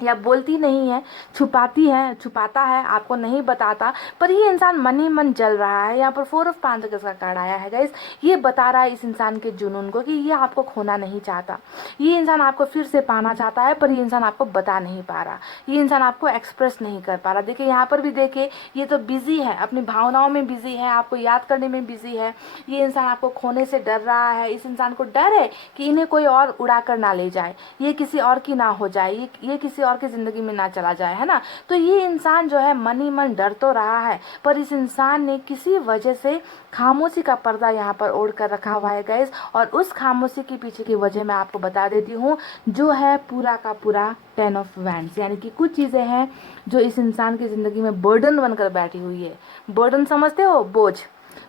या बोलती नहीं है, छुपाता है, आपको नहीं बताता, पर ये इंसान मन ही मन जल रहा है। यहाँ पर 4 ऑफ पेंटिकल्स का कार्ड आया है गाइस, ये बता रहा है इस इंसान के जुनून को कि ये आपको खोना नहीं चाहता, ये इंसान आपको फिर से पाना चाहता है, पर ये इंसान आपको बता नहीं पा रहा, ये इंसान आपको एक्सप्रेस नहीं कर पा रहा। देखिए यहाँ पर भी देखिए, ये तो बिजी है, अपनी भावनाओं में बिजी है, आपको याद करने में बिजी है। ये इंसान आपको खोने से डर रहा है, इस इंसान को डर है कि इन्हें कोई और उड़ा कर ना ले जाए, ये किसी और की ना हो जाए, ये किसी और की जिंदगी में ना चला जाए, है ना। तो ये इंसान जो है मन ही मन डर तो रहा है, पर इस इंसान ने किसी वजह से खामोशी का पर्दा यहाँ पर ओढ़ कर रखा हुआ है गाइस, और उस खामोशी के पीछे की वजह मैं आपको बता देती हूँ, जो है पूरा का पूरा 10 ऑफ वैंड्स। यानी कि कुछ चीज़ें हैं जो इस इंसान की ज़िंदगी में बर्डन बनकर बैठी हुई है। बर्डन समझते हो, बोझ,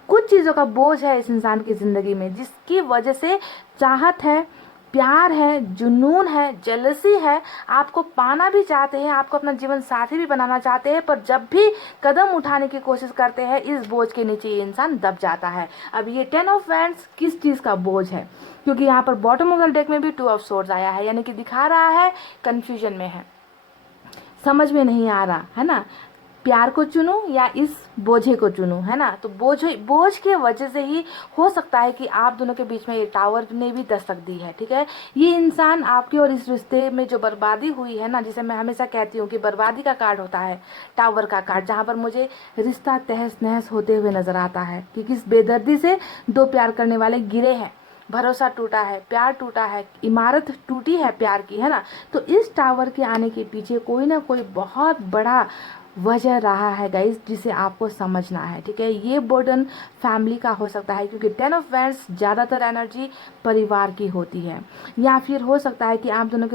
कुछ चीज़ों का बोझ है इस इंसान की ज़िंदगी में, जिसकी वजह से चाहत है, प्यार है, जुनून है, जेलसी है, आपको पाना भी चाहते हैं, आपको अपना जीवन साथी भी बनाना चाहते हैं, पर जब भी कदम उठाने की कोशिश करते हैं, इस बोझ के नीचे ये इंसान दब जाता है। अब ये 10 ऑफ वैंड्स किस चीज़ का बोझ है, क्योंकि यहाँ पर बॉटम ऑफ द डेक में भी 2 ऑफ सोर्ड्स आया है, यानी कि दिखा रहा है कंफ्यूजन में है, समझ में नहीं आ रहा, है ना, प्यार को चुनूं या इस बोझे को चुनूं, है ना। तो बोझ की वजह से ही हो सकता है कि आप दोनों के बीच में ये टावर ने भी दस्तक दी है। ठीक है, ये इंसान आपके और इस रिश्ते में जो बर्बादी हुई है ना, जिसे मैं हमेशा कहती हूँ कि बर्बादी का कार्ड होता है, टावर का कार्ड, जहाँ पर मुझे रिश्ता तहस नहस होते हुए नजर आता है कि किस बेदर्दी से 2 प्यार करने वाले गिरे हैं, भरोसा टूटा है, प्यार टूटा है, इमारत टूटी है प्यार की, है ना। तो इस टावर के आने के पीछे कोई ना कोई बहुत बड़ा वजह रहा है गाइस, जिसे आपको समझना है। ठीक है, ये बर्डन फैमिली का हो सकता है, क्योंकि 10 ऑफ वैंड्स ज़्यादातर एनर्जी परिवार की होती है, या फिर हो सकता है कि आप दोनों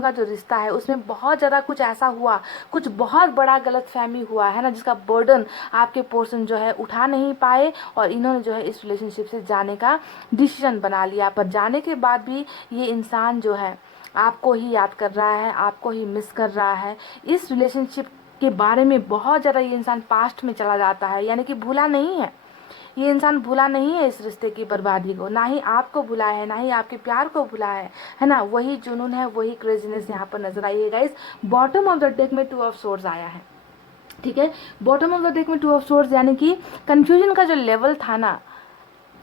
का जो रिश्ता है उसमें बहुत ज़्यादा कुछ ऐसा हुआ, कुछ बहुत बड़ा गलतफहमी हुआ है ना, जिसका बर्डन आपके पोर्शन जो है उठा नहीं पाए, और इन्होंने जो है इस रिलेशनशिप से जाने का डिसीजन बना लिया। पर जाने के बाद भी ये इंसान जो है आपको ही याद कर रहा है, आपको ही मिस कर रहा है। इस रिलेशनशिप के बारे में बहुत ज़्यादा ये इंसान पास्ट में चला जाता है, यानी कि भूला नहीं है ये इंसान, भूला नहीं है इस रिश्ते की बर्बादी को, ना ही आपको भूला है, ना ही आपके प्यार को भूला है ना। वही जुनून है, वही क्रेजीनेस यहाँ पर नजर आई है guys. Bottom of the deck में 2 ऑफ सोर्ड्स आया है। ठीक है, बॉटम ऑफ द डेक में 2 ऑफ सोर्ड्स, यानी कि कंफ्यूजन का जो लेवल था ना,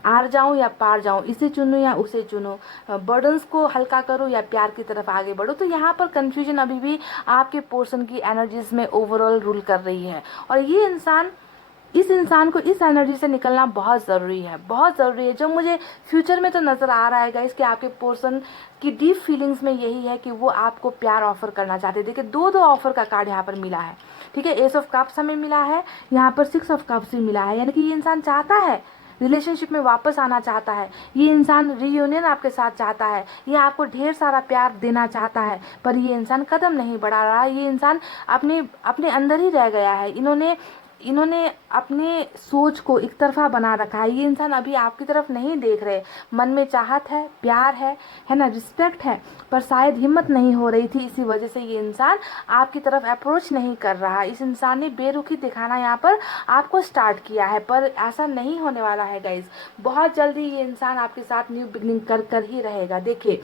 आर जाऊं या पार जाऊं, इसे चुनूं या उसे चुनूं, बर्डन्स को हल्का करूं या प्यार की तरफ आगे बढ़ो, तो यहाँ पर कंफ्यूजन अभी भी आपके पोर्शन की एनर्जीज में ओवरऑल रूल कर रही है। और ये इस इंसान को इस एनर्जी से निकलना बहुत ज़रूरी है, बहुत ज़रूरी है। जो मुझे फ्यूचर में तो नज़र आ रहा है गाइस कि आपके पर्सन की डीप फीलिंग्स में यही है कि वो आपको प्यार ऑफर करना चाहते हैं। देखिए 2 ऑफर का कार्ड यहाँ पर मिला है। ठीक है, एस ऑफ कप्स हमें मिला है, यहाँ पर 6 ऑफ कप्स भी मिला है, यानी कि ये इंसान चाहता है, रिलेशनशिप में वापस आना चाहता है, ये इंसान रीयूनियन आपके साथ चाहता है, ये आपको ढेर सारा प्यार देना चाहता है, पर ये इंसान कदम नहीं बढ़ा रहा है। ये इंसान अपने अपने अंदर ही रह गया है। इन्होंने अपने सोच को एक तरफा बना रखा है। ये इंसान अभी आपकी तरफ नहीं देख रहे, मन में चाहत है, प्यार है ना, रिस्पेक्ट है, पर शायद हिम्मत नहीं हो रही थी, इसी वजह से ये इंसान आपकी तरफ अप्रोच नहीं कर रहा। इस इंसान ने बेरुखी दिखाना यहाँ पर आपको स्टार्ट किया है, पर ऐसा नहीं होने वाला है गाइज। बहुत जल्दी ये इंसान आपके साथ न्यू बिगनिंग कर ही रहेगा। देखिए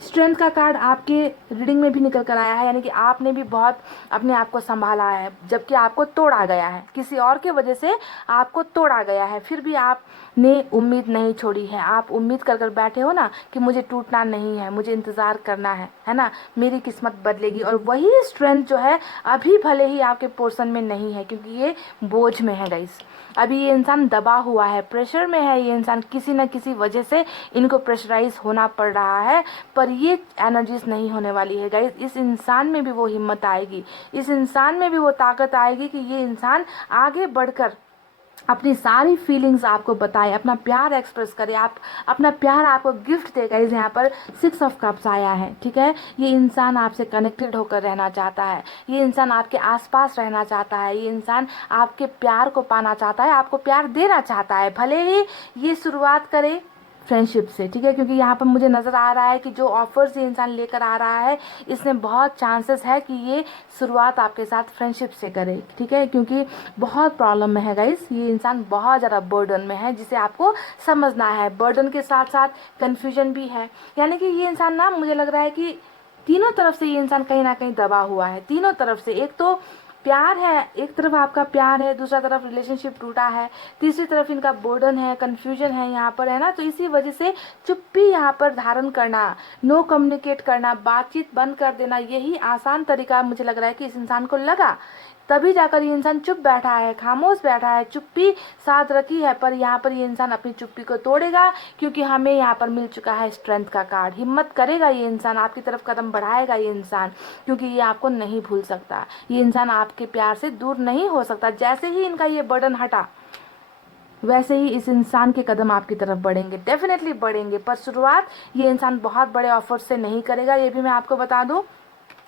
स्ट्रेंथ का कार्ड आपके रीडिंग में भी निकल कर आया है, यानी कि आपने भी बहुत अपने आप को संभाला है, जबकि आपको तोड़ा गया है, किसी और के वजह से आपको तोड़ा गया है, फिर भी आपने उम्मीद नहीं छोड़ी है। आप उम्मीद कर कर बैठे हो ना कि मुझे टूटना नहीं है, मुझे इंतज़ार करना है ना, मेरी किस्मत बदलेगी। और वही स्ट्रेंथ जो है अभी भले ही आपके पोर्शन में नहीं है, क्योंकि ये बोझ में है गाइस। अभी ये इंसान दबा हुआ है, प्रेशर में है, ये इंसान किसी न किसी वजह से इनको प्रेशराइज होना पड़ रहा है, पर ये एनर्जीज नहीं होने वाली है गाइस। इस इंसान में भी वो हिम्मत आएगी, इस इंसान में भी वो ताकत आएगी कि ये इंसान आगे बढ़कर अपनी सारी फीलिंग्स आपको बताए, अपना प्यार एक्सप्रेस करे, आप अपना प्यार आपको गिफ्ट देगा। इस यहाँ पर 6 ऑफ कप्स आया है, ठीक है। ये इंसान आपसे कनेक्टेड होकर रहना चाहता है, ये इंसान आपके आसपास रहना चाहता है, ये इंसान आपके प्यार को पाना चाहता है, आपको प्यार देना चाहता है, भले ही ये शुरुआत करे फ्रेंडशिप से, ठीक है। क्योंकि यहाँ पर मुझे नज़र आ रहा है कि जो ऑफर्स ये इंसान लेकर आ रहा है, इसमें बहुत चांसेस है कि ये शुरुआत आपके साथ फ्रेंडशिप से करे, ठीक है। क्योंकि बहुत प्रॉब्लम में है गाइस, ये इंसान बहुत ज़्यादा बर्डन में है, जिसे आपको समझना है। बर्डन के साथ साथ कन्फ्यूजन भी है, यानी कि ये इंसान ना, मुझे लग रहा है कि तीनों तरफ से ये इंसान कहीं ना कहीं दबा हुआ है, तीनों तरफ से। एक तो प्यार है, एक तरफ आपका प्यार है, दूसरा तरफ रिलेशनशिप टूटा है, तीसरी तरफ इनका बर्डन है, कंफ्यूजन है यहाँ पर, है ना। तो इसी वजह से चुप्पी यहाँ पर धारण करना, नो कम्युनिकेट करना, बातचीत बंद कर देना, यही आसान तरीका मुझे लग रहा है कि इस इंसान को लगा, तभी जाकर ये इंसान चुप बैठा है, खामोश बैठा है, चुप्पी साथ रखी है। पर यहाँ पर ये इंसान अपनी चुप्पी को तोड़ेगा, क्योंकि हमें यहाँ पर मिल चुका है स्ट्रेंथ का कार्ड। हिम्मत करेगा ये इंसान, आपकी तरफ कदम बढ़ाएगा ये इंसान, क्योंकि ये आपको नहीं भूल सकता, ये इंसान आपके प्यार से दूर नहीं हो सकता। जैसे ही इनका ये बर्डन हटा, वैसे ही इस इंसान के कदम आपकी तरफ बढ़ेंगे, डेफिनेटली बढ़ेंगे। पर शुरुआत ये इंसान बहुत बड़े ऑफर से नहीं करेगा, ये भी मैं आपको बता दूं।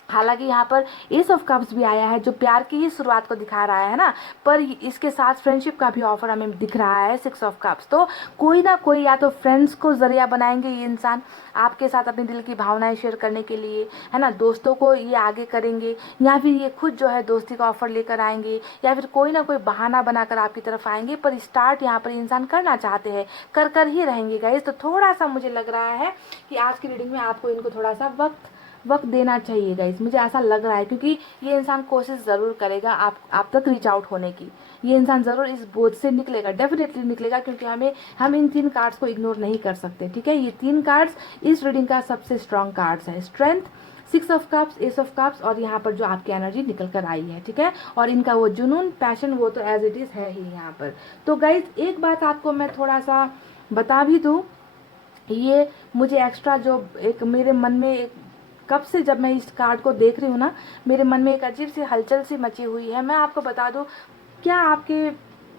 हालांकि यहाँ पर एस ऑफ कप्स भी आया है, जो प्यार की ही शुरुआत को दिखा रहा है ना, पर इसके साथ फ्रेंडशिप का भी ऑफर हमें दिख रहा है 6 ऑफ कप्स। तो कोई ना कोई या तो फ्रेंड्स को जरिया बनाएंगे ये इंसान आपके साथ अपने दिल की भावनाएं शेयर करने के लिए, है ना, दोस्तों को ये आगे करेंगे, या फिर ये खुद जो है दोस्ती का ऑफर लेकर आएंगे, या फिर कोई ना कोई बहाना बनाकर आपकी तरफ आएंगे। पर स्टार्ट यहाँ पर इंसान करना चाहते हैं, कर कर ही रहेंगे गाइस। तो थोड़ा सा मुझे लग रहा है कि आज की रीडिंग में आपको इनको थोड़ा सा वक्त देना चाहिए गाइस, मुझे ऐसा लग रहा है। क्योंकि ये इंसान कोशिश ज़रूर करेगा आप तक रीच आउट होने की, ये इंसान ज़रूर इस बोझ से निकलेगा, डेफिनेटली निकलेगा। क्योंकि हम इन 3 कार्ड्स को इग्नोर नहीं कर सकते, ठीक है। ये 3 कार्ड्स इस रीडिंग का सबसे स्ट्रॉन्ग कार्ड्स है, strength, 6 of cups, S of cups, और यहाँ पर जो आपकी एनर्जी निकल कर आई है, ठीक है। और इनका वो जुनून, पैशन, वो तो एज इट इज़ है ही यहाँ पर। तो गाइज एक बात आपको मैं थोड़ा सा बता भी दूँ, ये मुझे एक्स्ट्रा जो एक मेरे मन में एक, कब से जब मैं इस कार्ड को देख रही हूँ ना, मेरे मन में एक अजीब सी हलचल सी मची हुई है। मैं आपको बता दूँ, क्या आपके,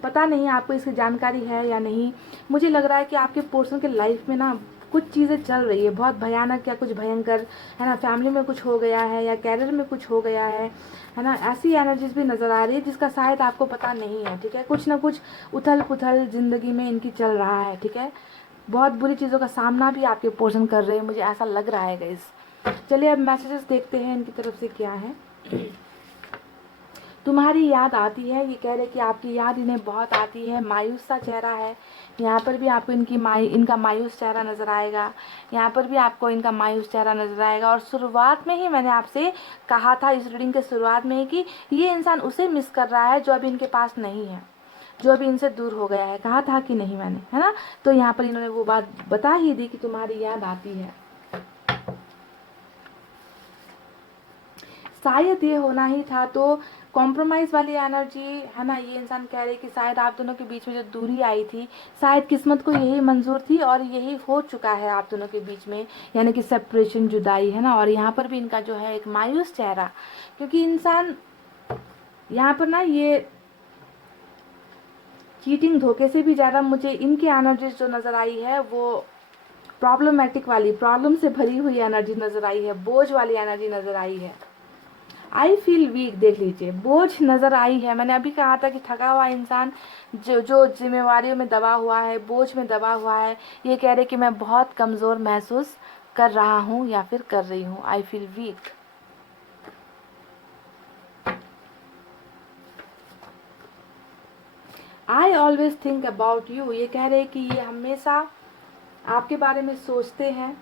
पता नहीं आपको इसकी जानकारी है या नहीं, मुझे लग रहा है कि आपके पर्सन के लाइफ में ना कुछ चीज़ें चल रही है बहुत भयानक या कुछ भयंकर, है ना। फैमिली में कुछ हो गया है या कैरियर में कुछ हो गया है ना। ऐसी एनर्जीज भी नज़र आ रही है जिसका शायद आपको पता नहीं है, ठीक है। कुछ ना कुछ उथल पुथल ज़िंदगी में इनकी चल रहा है, ठीक है। बहुत बुरी चीज़ों का सामना भी आपके पर्सन कर रहे हैं, मुझे ऐसा लग रहा है गाइस। चलिए अब मैसेजेस देखते हैं इनकी तरफ से क्या है। तुम्हारी याद आती है, ये कह रहे कि आपकी याद इन्हें बहुत आती है, मायूस सा चेहरा है। यहाँ पर भी आपको इनका मायूस चेहरा नज़र आएगा, यहाँ पर भी आपको इनका मायूस चेहरा नज़र आएगा। और शुरुआत में ही मैंने आपसे कहा था, इस रीडिंग के शुरुआत में ही, कि ये इंसान उसे मिस कर रहा है जो अभी इनके पास नहीं है, जो अभी इनसे दूर हो गया है। कहा था कि नहीं मैंने, है ना। तो यहाँ पर इन्होंने वो बात बता ही दी कि तुम्हारी याद आती है। शायद ये होना ही था। तो कॉम्प्रोमाइज़ वाली एनर्जी, है ना, ये इंसान कह रहे कि शायद आप दोनों के बीच में जो दूरी आई थी, शायद किस्मत को यही मंजूर थी और यही हो चुका है आप दोनों के बीच में, यानी कि सेपरेशन, जुदाई, है ना। और यहाँ पर भी इनका जो है एक मायूस चेहरा, क्योंकि इंसान यहाँ पर ना, ये चीटिंग, धोखे से भी ज़्यादा मुझे इनकी एनर्जी जो नज़र आई है वो प्रॉब्लमेटिक वाली, प्रॉब्लम से भरी हुई एनर्जी नज़र आई है, बोझ वाली एनर्जी नज़र आई है। आई फील वीक, देख लीजिए, बोझ नज़र आई है। मैंने अभी कहा था कि थका हुआ इंसान जो जिम्मेवारियों में दबा हुआ है, बोझ में दबा हुआ है, ये कह रहे कि मैं बहुत कमज़ोर महसूस कर रहा हूँ या फिर कर रही हूँ। I feel weak. I always think about you, ये कह रहे कि ये हमेशा आपके बारे में सोचते हैं,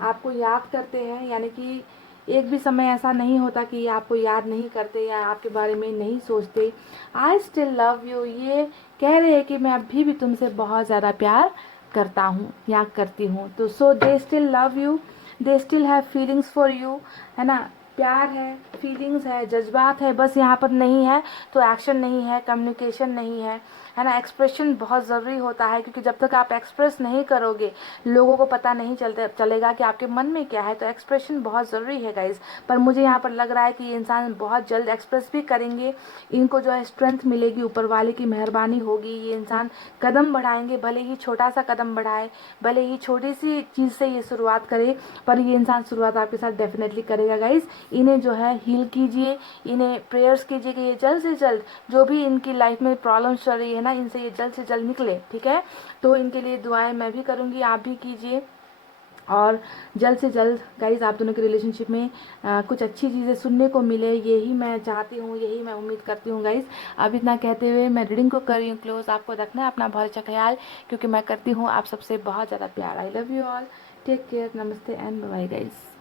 आपको याद करते हैं, यानी कि एक भी समय ऐसा नहीं होता कि ये आपको याद नहीं करते या आपके बारे में नहीं सोचते। आई स्टिल लव यू, ये कह रहे हैं कि मैं अभी भी तुमसे बहुत ज़्यादा प्यार करता हूँ या करती हूँ। तो so they still love you, they still have feelings for you, है ना। प्यार है, फीलिंग्स है, जज्बात है, बस यहाँ पर नहीं है तो एक्शन नहीं है, कम्युनिकेशन नहीं है ना। एक्सप्रेशन बहुत ज़रूरी होता है, क्योंकि जब तक आप एक्सप्रेस नहीं करोगे लोगों को पता नहीं चलेगा कि आपके मन में क्या है। तो एक्सप्रेशन बहुत ज़रूरी है गाइज। पर मुझे यहाँ पर लग रहा है कि ये इंसान बहुत जल्द एक्सप्रेस भी करेंगे, इनको जो है स्ट्रेंथ मिलेगी, ऊपर वाले की मेहरबानी होगी, ये इंसान कदम बढ़ाएंगे, भले ही छोटा सा कदम बढ़ाए, भले ही छोटी सी चीज़ से ये शुरुआत करे, पर ये इंसान शुरुआत आपके साथ डेफिनेटली करेगा गाइज। इन्हें जो है हील कीजिए, इन्हें प्रेयर्स कीजिए कि ये जल्द से जल्द जो भी इनकी लाइफ में प्रॉब्लम्स चल रही है ना, इनसे ये जल्द से जल्द निकले, ठीक है। तो इनके लिए दुआएं मैं भी करूँगी, आप भी कीजिए, और जल्द से जल्द गाइज आप दोनों के रिलेशनशिप में कुछ अच्छी चीज़ें सुनने को मिले, यही मैं चाहती हूँ, यही मैं उम्मीद करती हूँ गाइज। अब इतना कहते हुए मैं रीडिंग को कर रही हूँ क्लोज। आपको रखना है अपना बहुत अच्छा ख्याल, क्योंकि मैं करती हूँ आप सबसे बहुत ज़्यादा प्यार। I love you all, take care, नमस्ते एंड बाय गाइज।